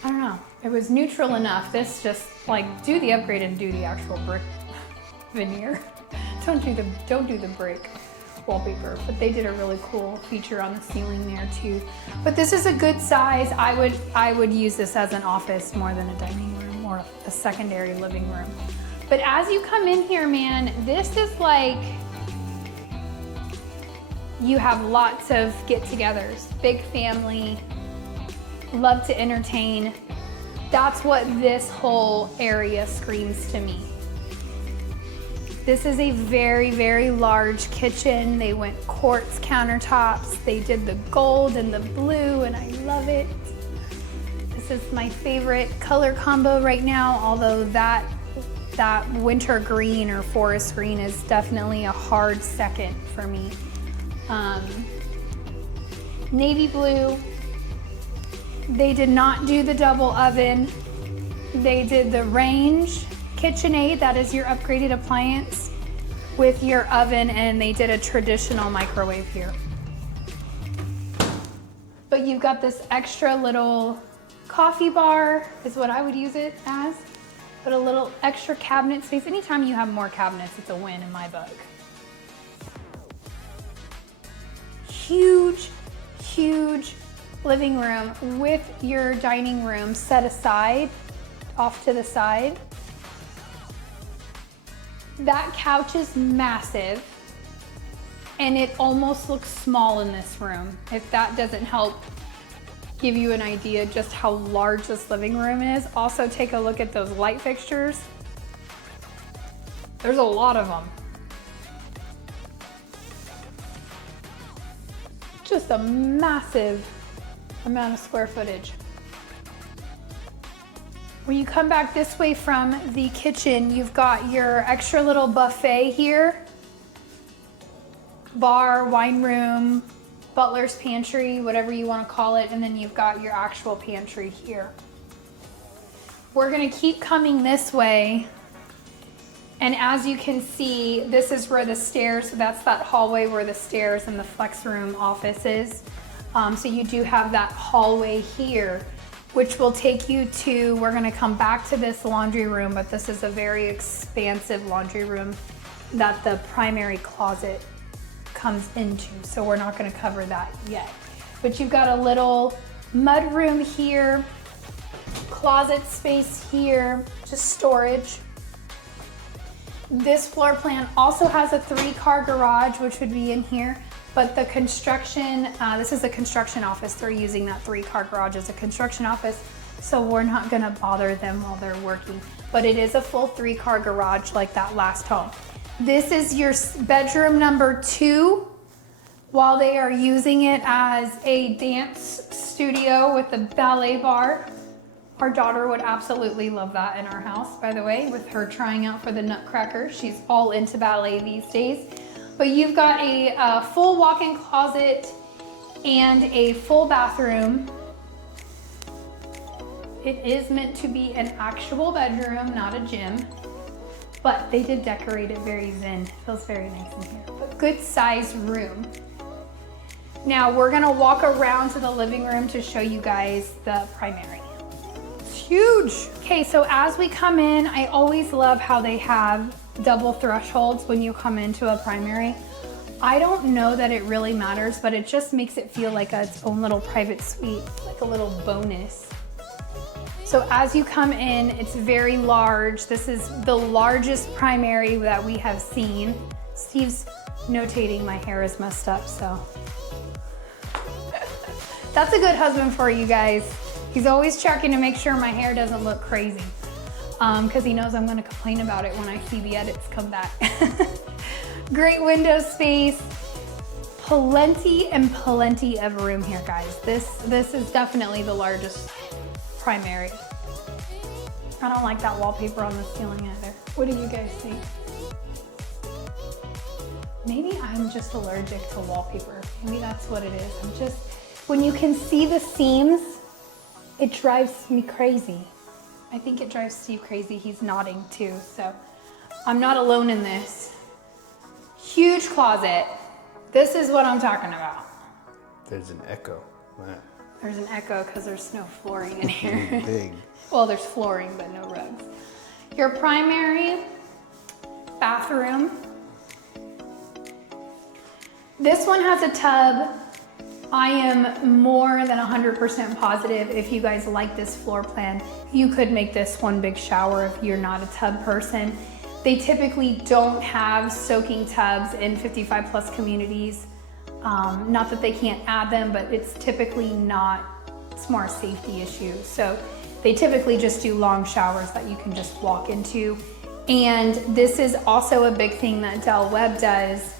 don't know. It was neutral enough. This just like do the upgrade and do the actual brick veneer. Don't do the brick wallpaper, but they did a really cool feature on the ceiling there too. But this is a good size. I would use this as an office more than a dining room or a secondary living room. But as you come in here, man, this is like, you have lots of get-togethers, big family, love to entertain. That's what this whole area screams to me. This is a very, very large kitchen. They went quartz countertops. They did the gold and the blue, and I love it. This is my favorite color combo right now, although that winter green or forest green is definitely a hard second for me. Navy blue. They did not do the double oven. They did the range KitchenAid, that is your upgraded appliance, with your oven, and they did a traditional microwave here. But you've got this extra little coffee bar, is what I would use it as. Put a little extra cabinet space. Anytime you have more cabinets, it's a win in my book. Huge, huge living room with your dining room set aside, off to the side. That couch is massive, and it almost looks small in this room. If that doesn't help give you an idea just how large this living room is. Also take a look at those light fixtures. There's a lot of them. Just a massive amount of square footage. When you come back this way from the kitchen, you've got your extra little buffet here. Bar, wine room, butler's pantry, whatever you want to call it, and then you've got your actual pantry here. We're gonna keep coming this way, and as you can see, this is where the stairs, so that's that hallway where the stairs and the flex room office is. So you do have that hallway here, which will take you to, we're gonna come back to this laundry room, but this is a very expansive laundry room that the primary closet comes into, so we're not gonna cover that yet. But you've got a little mud room here, closet space here, just storage. This floor plan also has a 3-car garage, which would be in here, but the construction, this is a construction office. They're using that 3-car garage as a construction office, so we're not gonna bother them while they're working. But it is a full 3-car garage like that last home. This is your bedroom number 2, while they are using it as a dance studio with a ballet bar. Our daughter would absolutely love that in our house, by the way, with her trying out for the Nutcracker. She's all into ballet these days. But you've got a full walk-in closet and a full bathroom. It is meant to be an actual bedroom, not a gym. But they did decorate it very zen. It feels very nice in here. But good sized room. Now we're gonna walk around to the living room to show you guys the primary. It's huge. Okay, so as we come in, I always love how they have double thresholds when you come into a primary. I don't know that it really matters, but it just makes it feel like its own little private suite, like a little bonus. So as you come in, it's very large. This is the largest primary that we have seen. Steve's notating my hair is messed up, so. That's a good husband for you guys. He's always checking to make sure my hair doesn't look crazy, because he knows I'm gonna complain about it when I see the edits come back. Great window space. Plenty and plenty of room here, guys. This is definitely the largest primary. I don't like that wallpaper on the ceiling either. What do you guys think? Maybe I'm just allergic to wallpaper. Maybe that's what it is. When you can see the seams, it drives me crazy. I think it drives Steve crazy. He's nodding too, so I'm not alone in this. Huge closet. This is what I'm talking about. There's an echo. There's an echo because there's no flooring in here. Big. Well, there's flooring, but no rugs. Your primary bathroom. This one has a tub. I am more than 100% positive if you guys like this floor plan, you could make this one big shower if you're not a tub person. They typically don't have soaking tubs in 55 plus communities. Not that they can't add them, but it's typically not, it's more a safety issue. So they typically just do long showers that you can just walk into. And this is also a big thing that Webb does.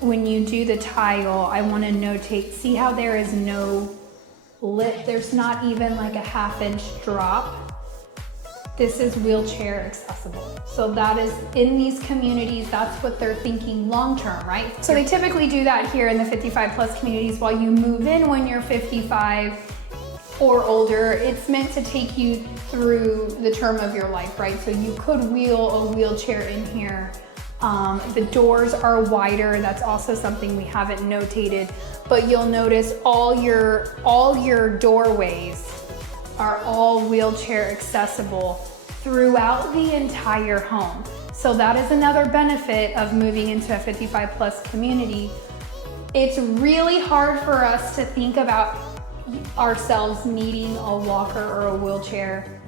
When you do the tile, I want to notate, see how there is no lip? There's not even like a 1/2 inch drop. This is wheelchair accessible. So that is, in these communities, that's what they're thinking long-term, right? So they typically do that here in the 55 plus communities. While you move in when you're 55 or older, it's meant to take you through the term of your life, right? So you could wheel a wheelchair in here. The doors are wider. That's also something we haven't notated, but you'll notice all your doorways are all wheelchair accessible throughout the entire home. So that is another benefit of moving into a 55 plus community. It's really hard for us to think about ourselves needing a walker or a wheelchair.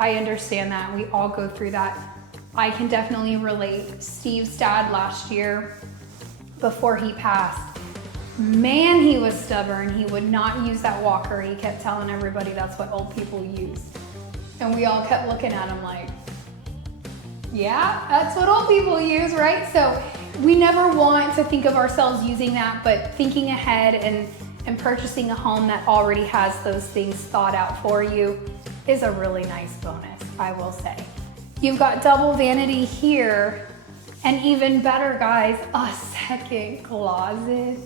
I understand that, we all go through that. I can definitely relate. Steve's dad last year, before he passed, man, he was stubborn. He would not use that walker. He kept telling everybody that's what old people use. And we all kept looking at him like, yeah, that's what old people use, right? So we never want to think of ourselves using that, but thinking ahead and purchasing a home that already has those things thought out for you is a really nice bonus, I will say. You've got double vanity here, and even better, guys, a second closet.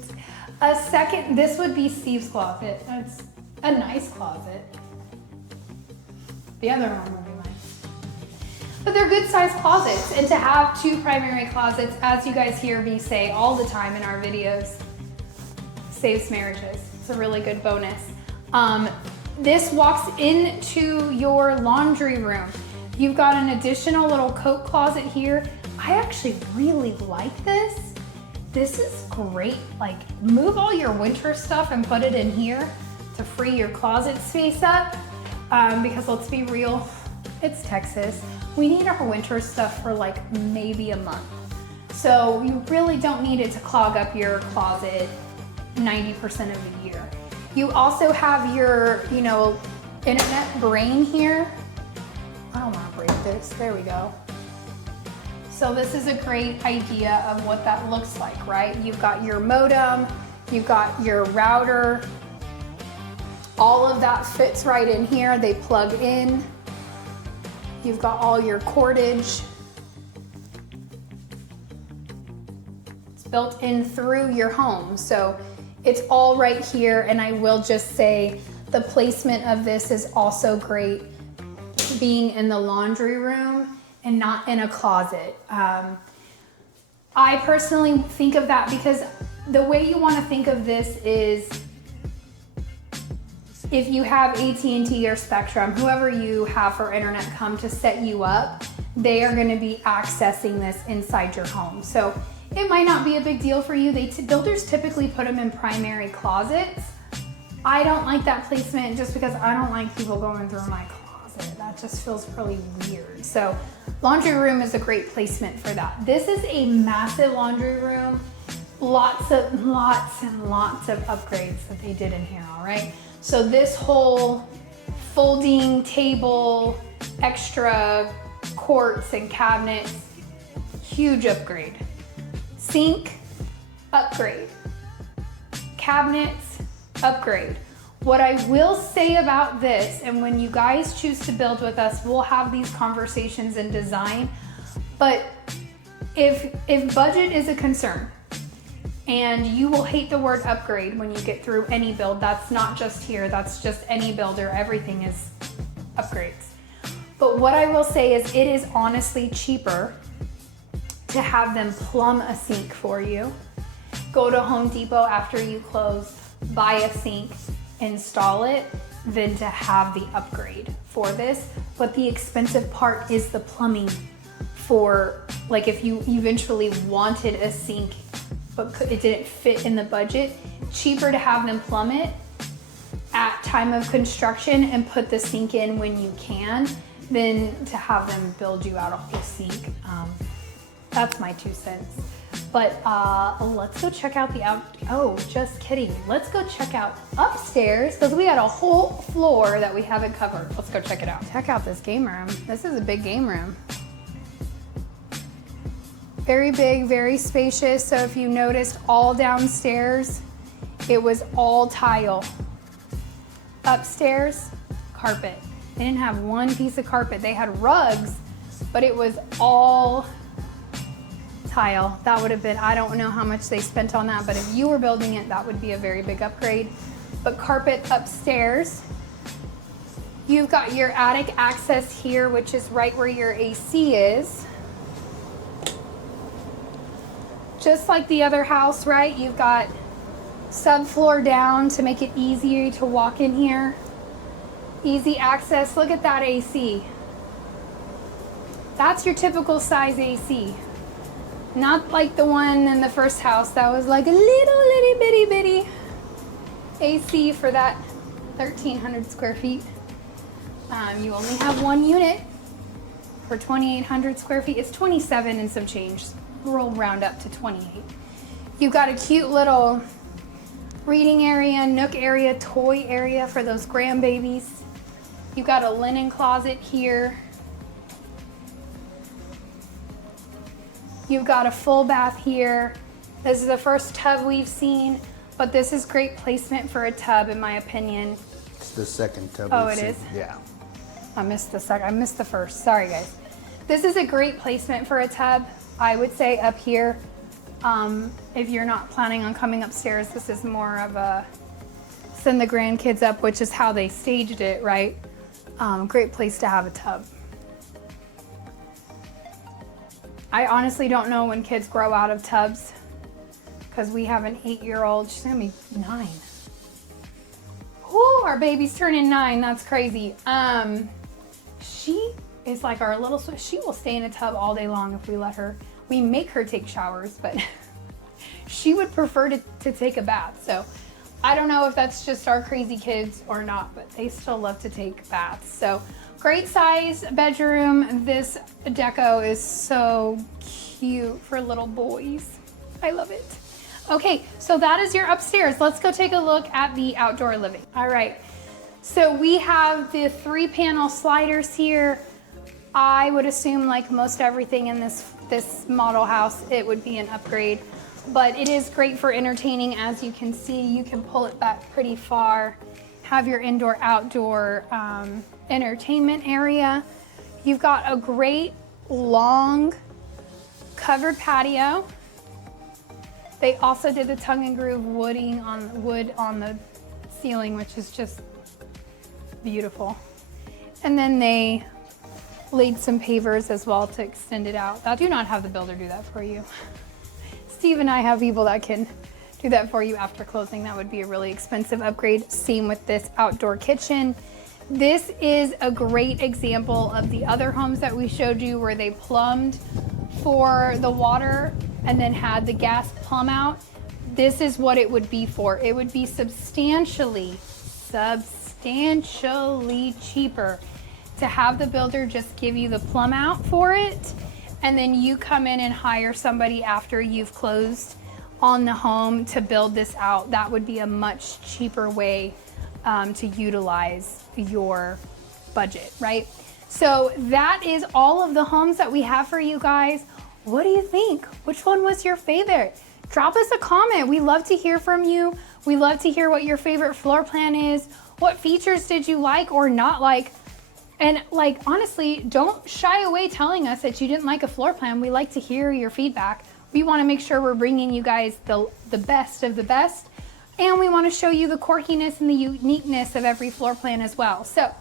This would be Steve's closet. It's a nice closet. The other one would be nice. But they're good sized closets, and to have 2 primary closets, as you guys hear me say all the time in our videos, saves marriages. It's a really good bonus. This walks into your laundry room. You've got an additional little coat closet here. I actually really like this. This is great. Like, move all your winter stuff and put it in here to free your closet space up. Because let's be real, it's Texas. We need our winter stuff for like maybe a month. So you really don't need it to clog up your closet 90% of the year. You also have your, internet brain here. I don't want to break this. There we go. So this is a great idea of what that looks like, right? You've got your modem, you've got your router. All of that fits right in here. They plug in. You've got all your cordage. It's built in through your home. So it's all right here. And I will just say the placement of this is also great, being in the laundry room and not in a closet. I personally think of that because the way you want to think of this is if you have AT&T or Spectrum, whoever you have for internet come to set you up, they are going to be accessing this inside your home. So it might not be a big deal for you. Builders typically put them in primary closets. I don't like that placement just because I don't like people going through my closet. That just feels really weird. So laundry room is a great placement for that. This is a massive laundry room. Lots and lots of upgrades that they did in here, all right? So this whole folding table, extra quarts and cabinets, huge upgrade. Sink, upgrade. Cabinets, upgrade. What I will say about this, and when you guys choose to build with us, we'll have these conversations in design, but if budget is a concern, and you will hate the word upgrade when you get through any build, that's not just here, that's just any builder, everything is upgrades. But what I will say is it is honestly cheaper to have them plumb a sink for you. Go to Home Depot after you close, buy a sink, install it, than to have the upgrade for this. But the expensive part is the plumbing for, like, if you eventually wanted a sink, but it didn't fit in the budget, cheaper to have them plumb it at time of construction and put the sink in when you can than to have them build you out a whole sink. That's my 2 cents. But let's go check out oh, just kidding. Let's go check out upstairs because we had a whole floor that we haven't covered. Let's go check it out. Check out this game room. This is a big game room. Very big, very spacious. So if you noticed, all downstairs, it was all tile. Upstairs, carpet. They didn't have one piece of carpet. They had rugs, but it was all tile. That would have been, I don't know how much they spent on that, but if you were building it, that would be a very big upgrade. But carpet upstairs. You've got your attic access here, which is right where your AC is. Just like the other house, right? You've got subfloor down to make it easier to walk in here. Easy access. Look at that AC. That's your typical size AC. Not like the one in the first house that was like a little bitty bitty AC for that 1,300 square feet. You only have one unit for 2,800 square feet. It's 27 and some change. We'll round up to 28. You've got a cute little reading area, nook area, toy area for those grandbabies. You've got a linen closet here. You've got a full bath here. This is the first tub we've seen, but this is great placement for a tub in my opinion. It's the second tub. Oh, it is? Yeah. I missed the first. Sorry guys. This is a great placement for a tub. I would say up here, if you're not planning on coming upstairs, this is more of a send the grandkids up, which is how they staged it, right? Great place to have a tub. I honestly don't know when kids grow out of tubs because we have an 8-year-old. She's gonna be 9. Ooh, our baby's turning 9. That's crazy. She is like our little, she will stay in a tub all day long if we let her. We make her take showers, but she would prefer to take a bath. So I don't know if that's just our crazy kids or not, but they still love to take baths. So great size bedroom. This deco is so cute for little boys. I love it. Okay, so that is your upstairs. Let's go take a look at the outdoor living. All right, so we have the 3-panel sliders here. I would assume, like most everything in this model house, it would be an upgrade, but it is great for entertaining. As you can see, you can pull it back pretty far, have your indoor outdoor entertainment area. You've got a great long covered patio. They also did the tongue and groove wood on the ceiling, which is just beautiful. And then they laid some pavers as well to extend it out. I do not have the builder do that for you. Steve and I have people that can do that for you after closing. That would be a really expensive upgrade. Same with this outdoor kitchen. This is a great example of the other homes that we showed you where they plumbed for the water and then had the gas plumb out. This is what it would be for. It would be substantially cheaper to have the builder just give you the plumb out for it, and then you come in and hire somebody after you've closed on the home to build this out. That would be a much cheaper way to utilize your budget, right? So that is all of the homes that we have for you guys. What do you think? Which one was your favorite? Drop us a comment. We love to hear from you. We love to hear what your favorite floor plan is. What features did you like or not like? And like, honestly, don't shy away telling us that you didn't like a floor plan. We like to hear your feedback. We want to make sure we're bringing you guys the best of the best. And we want to show you the quirkiness and the uniqueness of every floor plan as well. So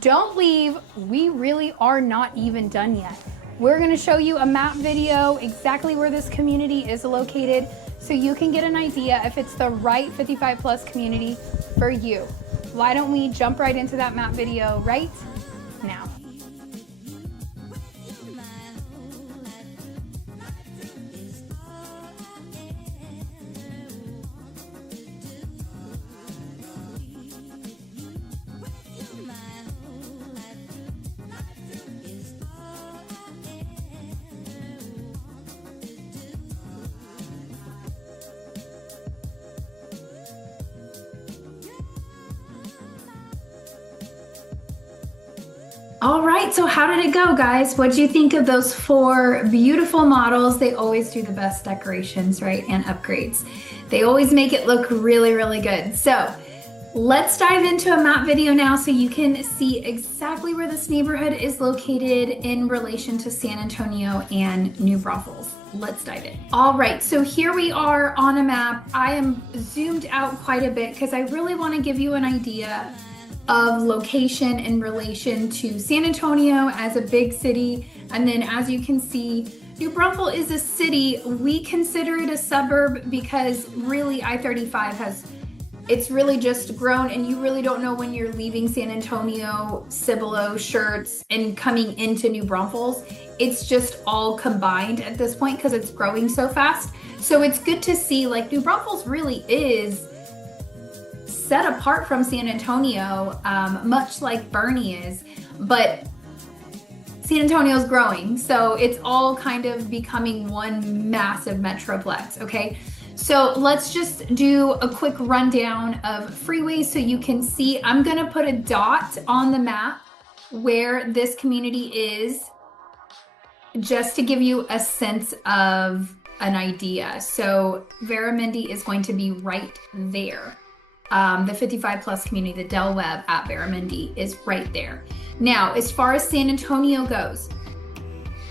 don't leave. We really are not even done yet. We're gonna show you a map video exactly where this community is located so you can get an idea if it's the right 55 plus community for you. Why don't we jump right into that map video right now? All right, so how did it go, guys? What do you think of those 4 beautiful models? They always do the best decorations, right? And upgrades. They always make it look really, really good. So let's dive into a map video now so you can see exactly where this neighborhood is located in relation to San Antonio and New Braunfels. Let's dive in. All right, so here we are on a map. I am zoomed out quite a bit because I really want to give you an idea of location in relation to San Antonio as a big city. And then as you can see, New Braunfels is a city. We consider it a suburb because really I-35 it's really just grown, and you really don't know when you're leaving San Antonio, Cibolo, Schertz, and coming into New Braunfels. It's just all combined at this point because it's growing so fast. So it's good to see like New Braunfels really is set apart from San Antonio, much like Bernie is, but San Antonio's growing. So it's all kind of becoming one massive metroplex, okay? So let's just do a quick rundown of freeways so you can see. I'm gonna put a dot on the map where this community is, just to give you a sense of an idea. So Veramendi is going to be right there. The 55 plus community, the Del Webb at Veramendi is right there. Now, as far as San Antonio goes,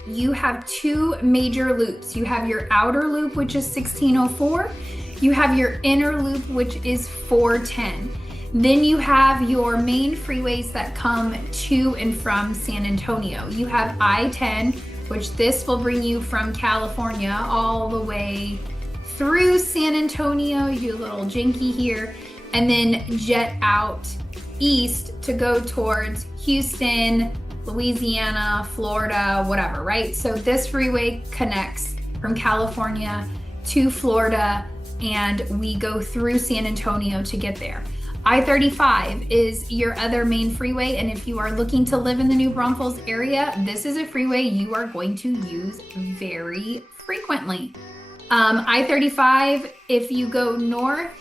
you have 2 major loops. You have your outer loop, which is 1604. You have your inner loop, which is 410. Then you have your main freeways that come to and from San Antonio. You have I-10, which this will bring you from California all the way through San Antonio. You do a little jinky here, and then jet out east to go towards Houston, Louisiana, Florida, whatever, right? So this freeway connects from California to Florida, and we go through San Antonio to get there. I-35 is your other main freeway, and if you are looking to live in the New Braunfels area, this is a freeway you are going to use very frequently. I-35, if you go north,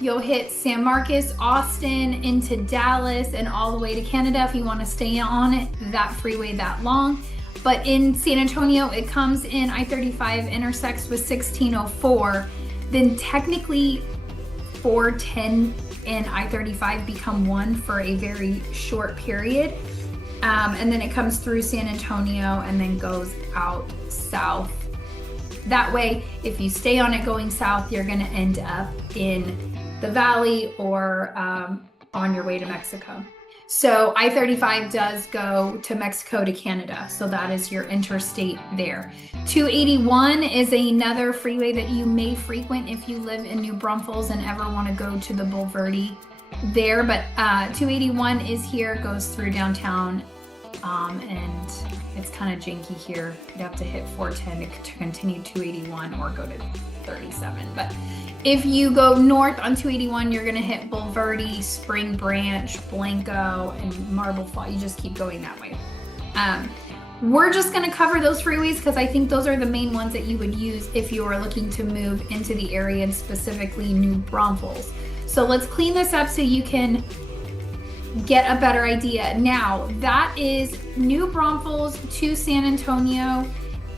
you'll hit San Marcos, Austin, into Dallas, and all the way to Canada if you want to stay on it, that freeway that long. But in San Antonio, it comes in I-35, intersects with 1604. Then technically 410 and I-35 become one for a very short period. And then it comes through San Antonio and then goes out south. That way, if you stay on it going south, you're going to end up in the valley or on your way to Mexico. So I-35 does go to Mexico to Canada. So that is your interstate there. 281 is another freeway that you may frequent if you live in New Braunfels and ever want to go to the Bulverde there. But 281 is here, goes through downtown, and it's kind of janky here. You'd have to hit 410 to continue 281 or go to 37. But if you go north on 281, you're gonna hit Bulverde, Spring Branch, Blanco, and Marble Fall. You just keep going that way. We're just gonna cover those freeways because I think those are the main ones that you would use if you are looking to move into the area, and specifically New Braunfels. So let's clean this up so you can get a better idea. Now, that is New Braunfels to San Antonio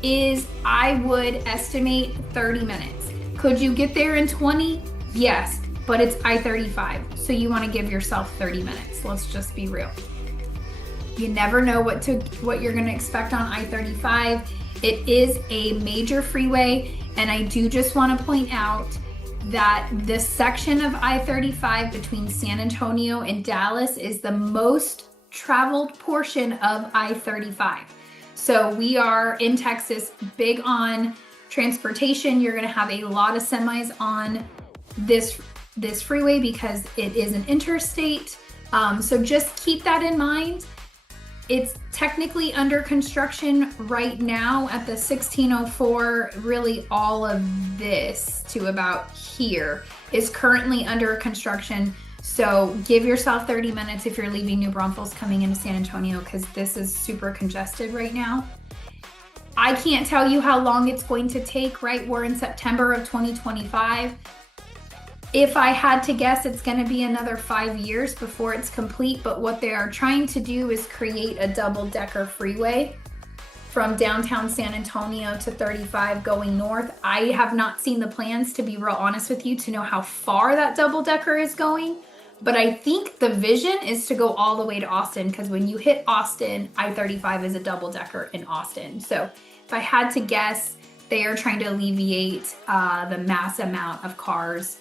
is, I would estimate, 30 minutes. Could you get there in 20? Yes, but it's I-35, so you want to give yourself 30 minutes. Let's just be real. You never know what you're going to expect on I-35. It is a major freeway, and I do just want to point out that this section of I-35 between San Antonio and Dallas is the most traveled portion of I-35. So we are in Texas, big on transportation. You're gonna have a lot of semis on this freeway because it is an interstate. So just keep that in mind. It's technically under construction right now at the 1604. Really all of this to about here is currently under construction. So give yourself 30 minutes if you're leaving New Braunfels coming into San Antonio, because this is super congested right now. I can't tell you how long it's going to take, right? We're in September of 2025. If I had to guess, it's going to be another 5 years before it's complete. But what they are trying to do is create a double-decker freeway from downtown San Antonio to 35 going north. I have not seen the plans, to be real honest with you, to know how far that double-decker is going. But I think the vision is to go all the way to Austin, because when you hit Austin, I-35 is a double-decker in Austin. So if I had to guess, they are trying to alleviate the mass amount of cars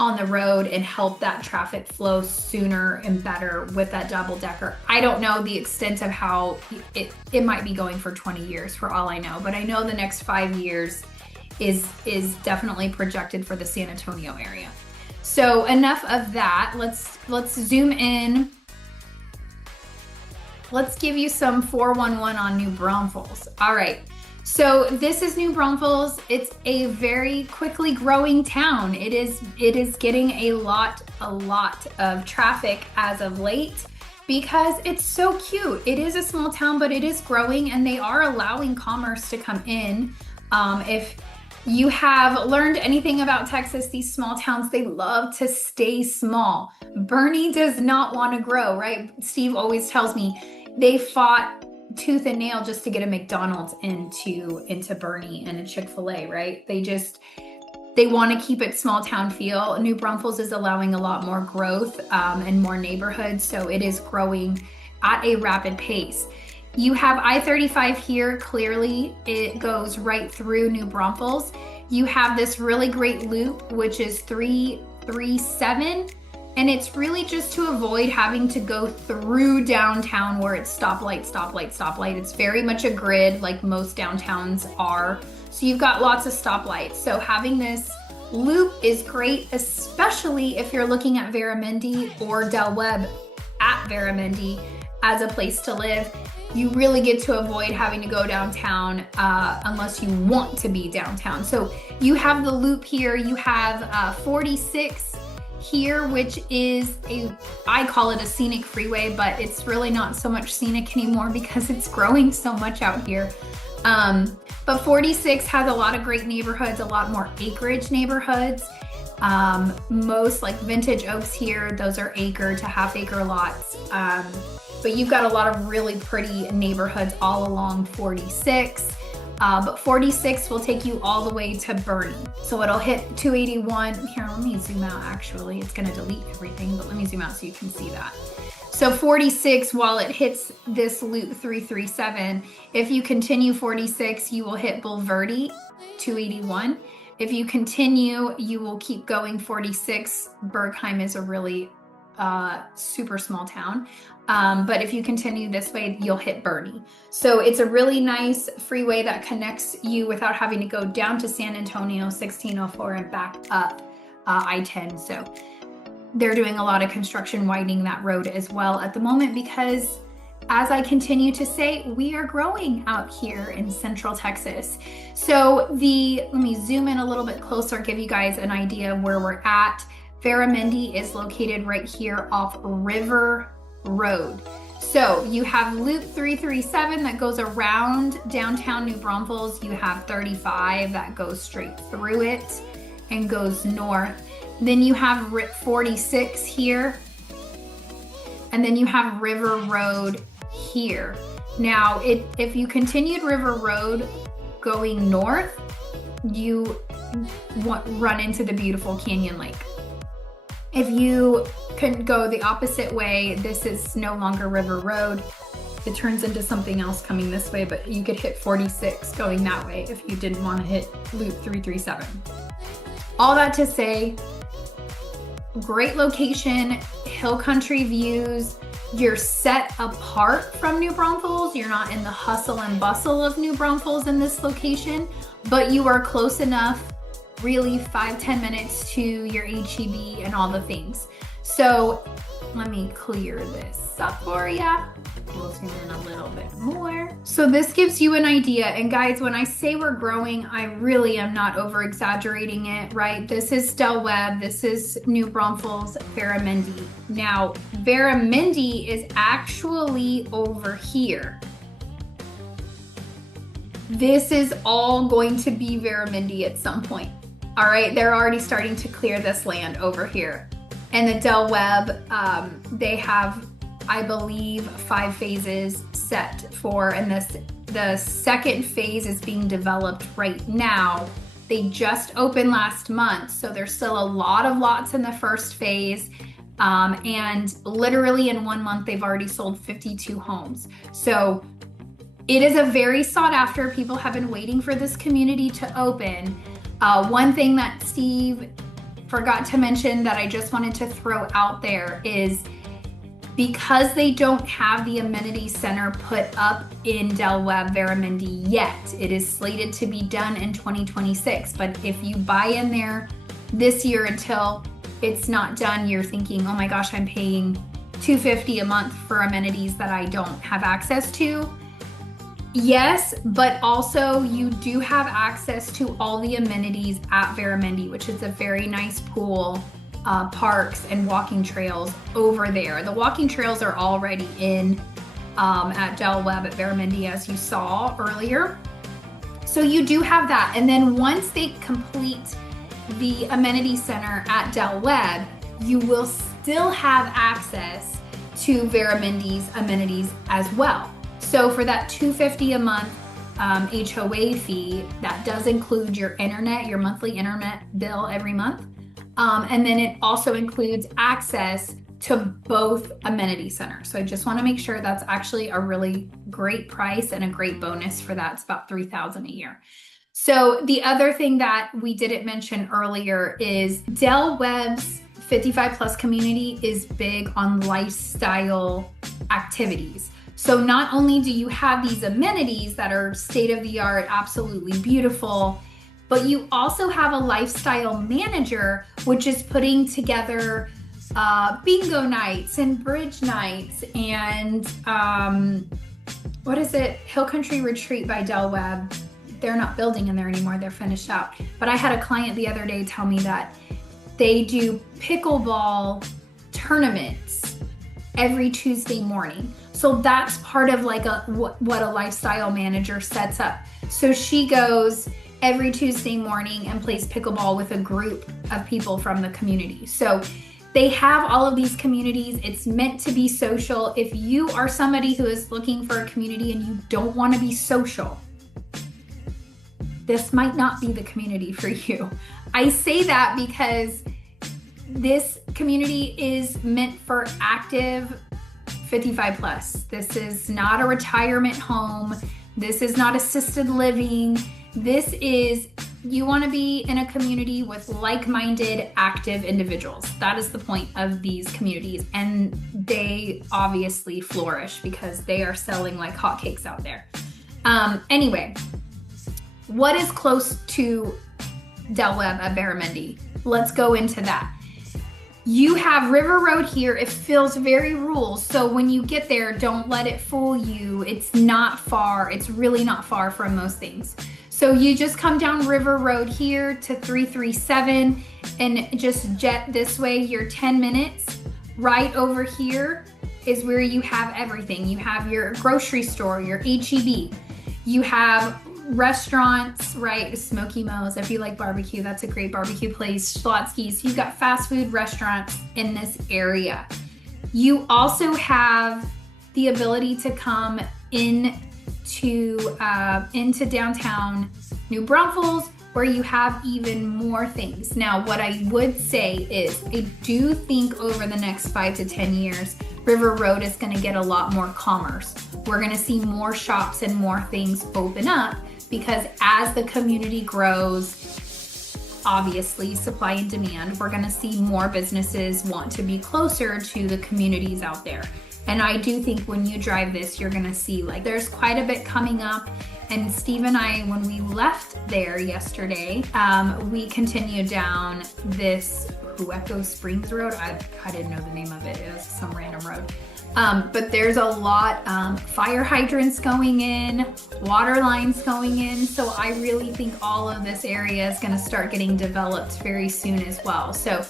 on the road and help that traffic flow sooner and better with that double decker. I don't know the extent of how it might be going for 20 years for all I know, but I know the next 5 years is definitely projected for the San Antonio area. So enough of that. Let's zoom in. Let's give you some 411 on New Braunfels. All right. So this is New Braunfels. It's a very quickly growing town. It is getting a lot of traffic as of late because it's so cute. It is a small town, but it is growing, and they are allowing commerce to come in. If you have learned anything about Texas, these small towns, they love to stay small. Bernie does not want to grow, right? Steve always tells me they fought tooth and nail just to get a McDonald's into Bernie and a Chick-fil-A, right? They want to keep it small town feel. New Braunfels is allowing a lot more growth and more neighborhoods, so it is growing at a rapid pace. You have I-35 here. Clearly, it goes right through New Braunfels. You have this really great loop, which is 337. And it's really just to avoid having to go through downtown where it's stoplight, stoplight, stoplight. It's very much a grid like most downtowns are. So you've got lots of stoplights. So having this loop is great, especially if you're looking at Veramendi or Del Webb at Veramendi as a place to live. You really get to avoid having to go downtown unless you want to be downtown. So you have the loop here. You have 46 here, which is I call it a scenic freeway, but it's really not so much scenic anymore because it's growing so much out here. But 46 has a lot of great neighborhoods, a lot more acreage neighborhoods. Most like Vintage Oaks here, those are acre to half acre lots. But you've got a lot of really pretty neighborhoods all along 46. But 46 will take you all the way to Bernie. So it'll hit 281. Here, let me zoom out actually. It's gonna delete everything, but let me zoom out so you can see that. So 46, while it hits this loop 337, if you continue 46, you will hit Bulverde, 281. If you continue, you will keep going 46. Bergheim is a really super small town. But if you continue this way, you'll hit Bernie. So it's a really nice freeway that connects you without having to go down to San Antonio, 1604, and back up I-10. So they're doing a lot of construction widening that road as well at the moment because, as I continue to say, we are growing out here in Central Texas. So let me zoom in a little bit closer, give you guys an idea of where we're at. Veramendi is located right here off River Road. So you have Loop 337 that goes around downtown New Braunfels. You have 35 that goes straight through it and goes north. Then you have 46 here. And then you have River Road here. Now, if you continued River Road going north, you run into the beautiful Canyon Lake. If you could go the opposite way, this is no longer River Road. It turns into something else coming this way, but you could hit 46 going that way if you didn't want to hit Loop 337. All that to say, great location, hill country views, You're set apart from New Braunfels. You're not in the hustle and bustle of New Braunfels in this location, but you are close enough, really 5-10 minutes to your HEB and all the things. So let me clear this up for you. We'll zoom in a little bit more. So this gives you an idea. And guys, when I say we're growing, I really am not over exaggerating it, right? This is Del Webb. This is New Braunfels, Veramendi. Now, Veramendi is actually over here. This is all going to be Veramendi at some point. All right, they're already starting to clear this land over here. And the Del Webb, they have, I believe, 5 phases set for, and the second phase is being developed right now. They just opened last month, so there's still a lot of lots in the first phase. And literally in 1 month, they've already sold 52 homes. So it is a very sought after. People have been waiting for this community to open. One thing that Steve forgot to mention that I just wanted to throw out there is, because they don't have the amenity center put up in Del Webb, Veramendi yet, it is slated to be done in 2026. But if you buy in there this year until it's not done, you're thinking, oh my gosh, I'm paying $250 a month for amenities that I don't have access to. Yes, but also you do have access to all the amenities at Veramendi, which is a very nice pool, parks and walking trails over there. The walking trails are already in at Del Webb at Veramendi, as you saw earlier. So you do have that. And then once they complete the amenity center at Del Webb, you will still have access to Veramendi's amenities as well. So for that $250 a month HOA fee, that does include your internet, your monthly internet bill every month. And then it also includes access to both amenity centers. So I just want to make sure that's actually a really great price and a great bonus for that. It's about $3,000 a year. So the other thing that we didn't mention earlier is Del Webb's 55 plus community is big on lifestyle activities. So not only do you have these amenities that are state of the art, absolutely beautiful, but you also have a lifestyle manager, which is putting together bingo nights and bridge nights and what is it? Hill Country Retreat by Del Webb. They're not building in there anymore. They're finished out. But I had a client the other day tell me that they do pickleball tournaments every Tuesday morning. So that's part of like what a lifestyle manager sets up. So she goes every Tuesday morning and plays pickleball with a group of people from the community. So they have all of these communities. It's meant to be social. If you are somebody who is looking for a community and you don't want to be social, this might not be the community for you. I say that because this community is meant for active 55 plus. This is not a retirement home. This is not assisted living. This is, you want to be in a community with like-minded, active individuals. That is the point of these communities. And they obviously flourish because they are selling like hotcakes out there. Anyway, what is close to Del Webb at Veramendi? Let's go into that. You have River Road here. It feels very rural. So when you get there, don't let it fool you. It's not far. It's really not far from most things. So you just come down River Road here to 337 and just jet this way. You're 10 minutes. Right over here is where you have everything. You have your grocery store, your HEB. You have restaurants, right? Smoky Mo's. If you like barbecue, that's a great barbecue place. Schlotsky's. You've got fast food restaurants in this area. You also have the ability to come into downtown New Braunfels, where you have even more things. Now, what I would say is I do think over the next 5 to 10 years, River Road is going to get a lot more commerce. We're going to see more shops and more things open up because as the community grows, obviously supply and demand, we're going to see more businesses want to be closer to the communities out there. And I do think when you drive this, you're gonna see like there's quite a bit coming up. And Steve and I, when we left there yesterday, we continued down this Hueco Springs Road. I didn't know the name of it. It was some random road. But there's a lot, fire hydrants going in, water lines going in. So I really think all of this area is gonna start getting developed very soon as well. So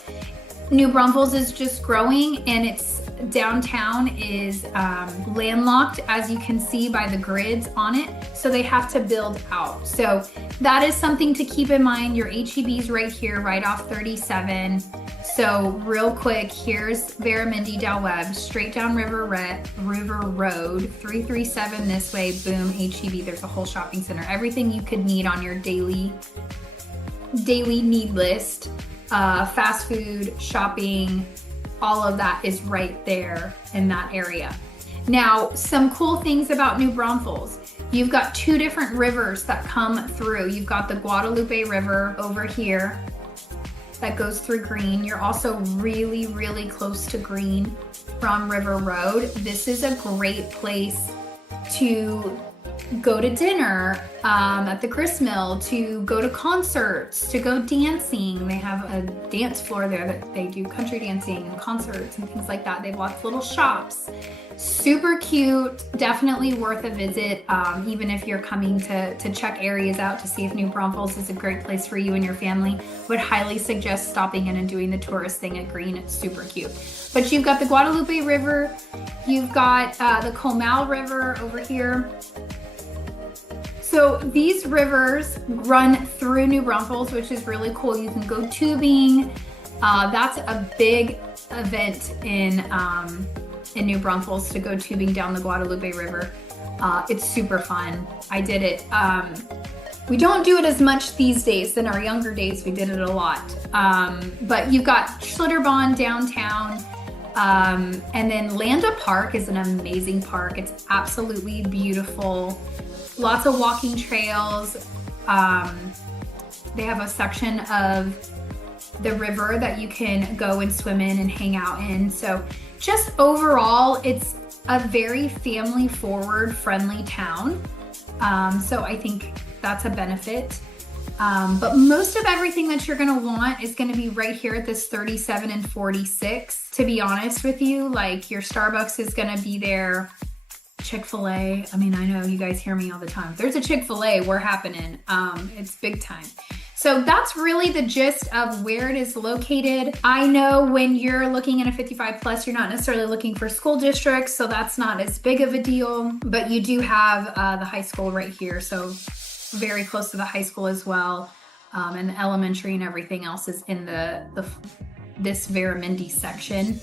New Braunfels is just growing, and its downtown is landlocked, as you can see by the grids on it. So they have to build out. So that is something to keep in mind. Your HEB's right here, right off 37. So real quick, here's Veramendi Del Webb, straight down River Road, 337 this way, boom, HEB. There's a whole shopping center. Everything you could need on your daily need list. Fast food, shopping, all of that is right there in that area. Now, some cool things about New Braunfels. You've got two different rivers that come through. You've got the Guadalupe River over here that goes through Green. You're also really, really close to Green from River Road. This is a great place to go to dinner at the grist mill, to go to concerts, to go dancing. They have a dance floor there that they do country dancing and concerts and things like that. They have lots of little shops. Super cute, definitely worth a visit, even if you're coming to check areas out to see if New Braunfels is a great place for you and your family. Would highly suggest stopping in and doing the tourist thing at Green. It's super cute. But you've got the Guadalupe River, you've got the Comal River over here. So these rivers run through New Braunfels, which is really cool. You can go tubing. That's a big event in New Braunfels, to go tubing down the Guadalupe River. It's super fun. I did it. We don't do it as much these days. In our younger days, we did it a lot. But you've got Schlitterbahn downtown. And then Landa Park is an amazing park. It's absolutely beautiful. Lots of walking trails. They have a section of the river that you can go and swim in and hang out in. So just overall, it's a very family forward, friendly town. So I think that's a benefit. But most of everything that you're gonna want is gonna be right here at this 37 and 46. To be honest with you, like your Starbucks is gonna be there. Chick-fil-A, I mean, I know you guys hear me all the time. If there's a Chick-fil-A, we're happening. It's big time. So that's really the gist of where it is located. I know when you're looking at a 55 plus, you're not necessarily looking for school districts, so that's not as big of a deal, but you do have the high school right here. So very close to the high school as well. And the elementary and everything else is in this Veramendi section.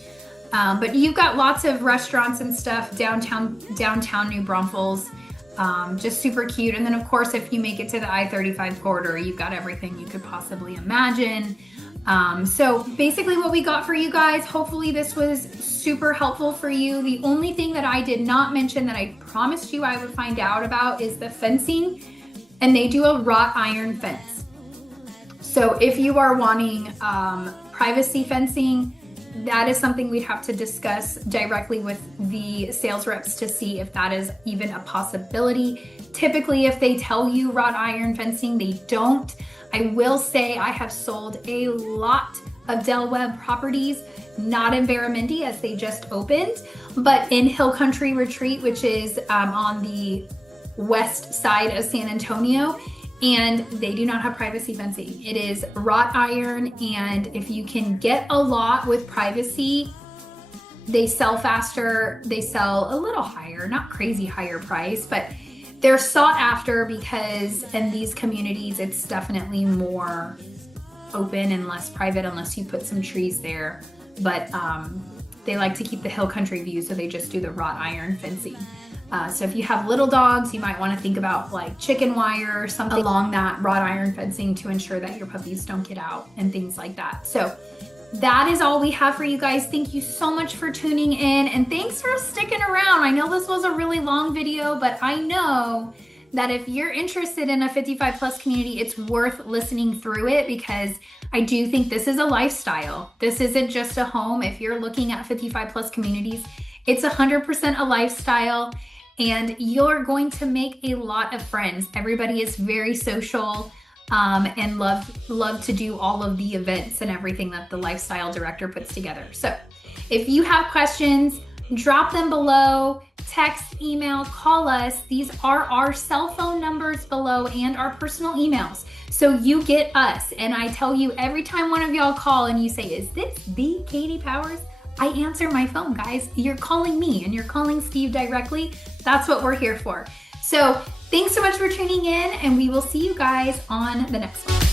But you've got lots of restaurants and stuff downtown New Braunfels. Just super cute. And then of course, if you make it to the I-35 corridor, you've got everything you could possibly imagine. So basically what we got for you guys, hopefully this was super helpful for you. The only thing that I did not mention that I promised you I would find out about is the fencing, and they do a wrought iron fence. So if you are wanting privacy fencing, that is something we'd have to discuss directly with the sales reps to see if that is even a possibility. Typically, if they tell you wrought iron fencing, they don't. I will say I have sold a lot of Del Webb properties, not in Veramendi as they just opened, but in Hill Country Retreat, which is on the west side of San Antonio. And they do not have privacy fencing. It is wrought iron, and if you can get a lot with privacy, they sell faster, they sell a little higher, not crazy higher price, but they're sought after because in these communities, it's definitely more open and less private unless you put some trees there. But they like to keep the hill country view, so they just do the wrought iron fencing. So if you have little dogs, you might want to think about like chicken wire or something along that wrought iron fencing to ensure that your puppies don't get out and things like that. So that is all we have for you guys. Thank you so much for tuning in, and thanks for sticking around. I know this was a really long video, but I know that if you're interested in a 55 plus community, it's worth listening through it because I do think this is a lifestyle. This isn't just a home. If you're looking at 55 plus communities, It's 100% a lifestyle, and you're going to make a lot of friends. Everybody is very social and love to do all of the events and everything that the lifestyle director puts together. So if you have questions, drop them below, text, email, call us. These are our cell phone numbers below and our personal emails. So you get us, and I tell you every time one of y'all call and you say, is this the Katie Powers? I answer my phone, guys. You're calling me and you're calling Steve directly. That's what we're here for. So thanks so much for tuning in, and we will see you guys on the next one.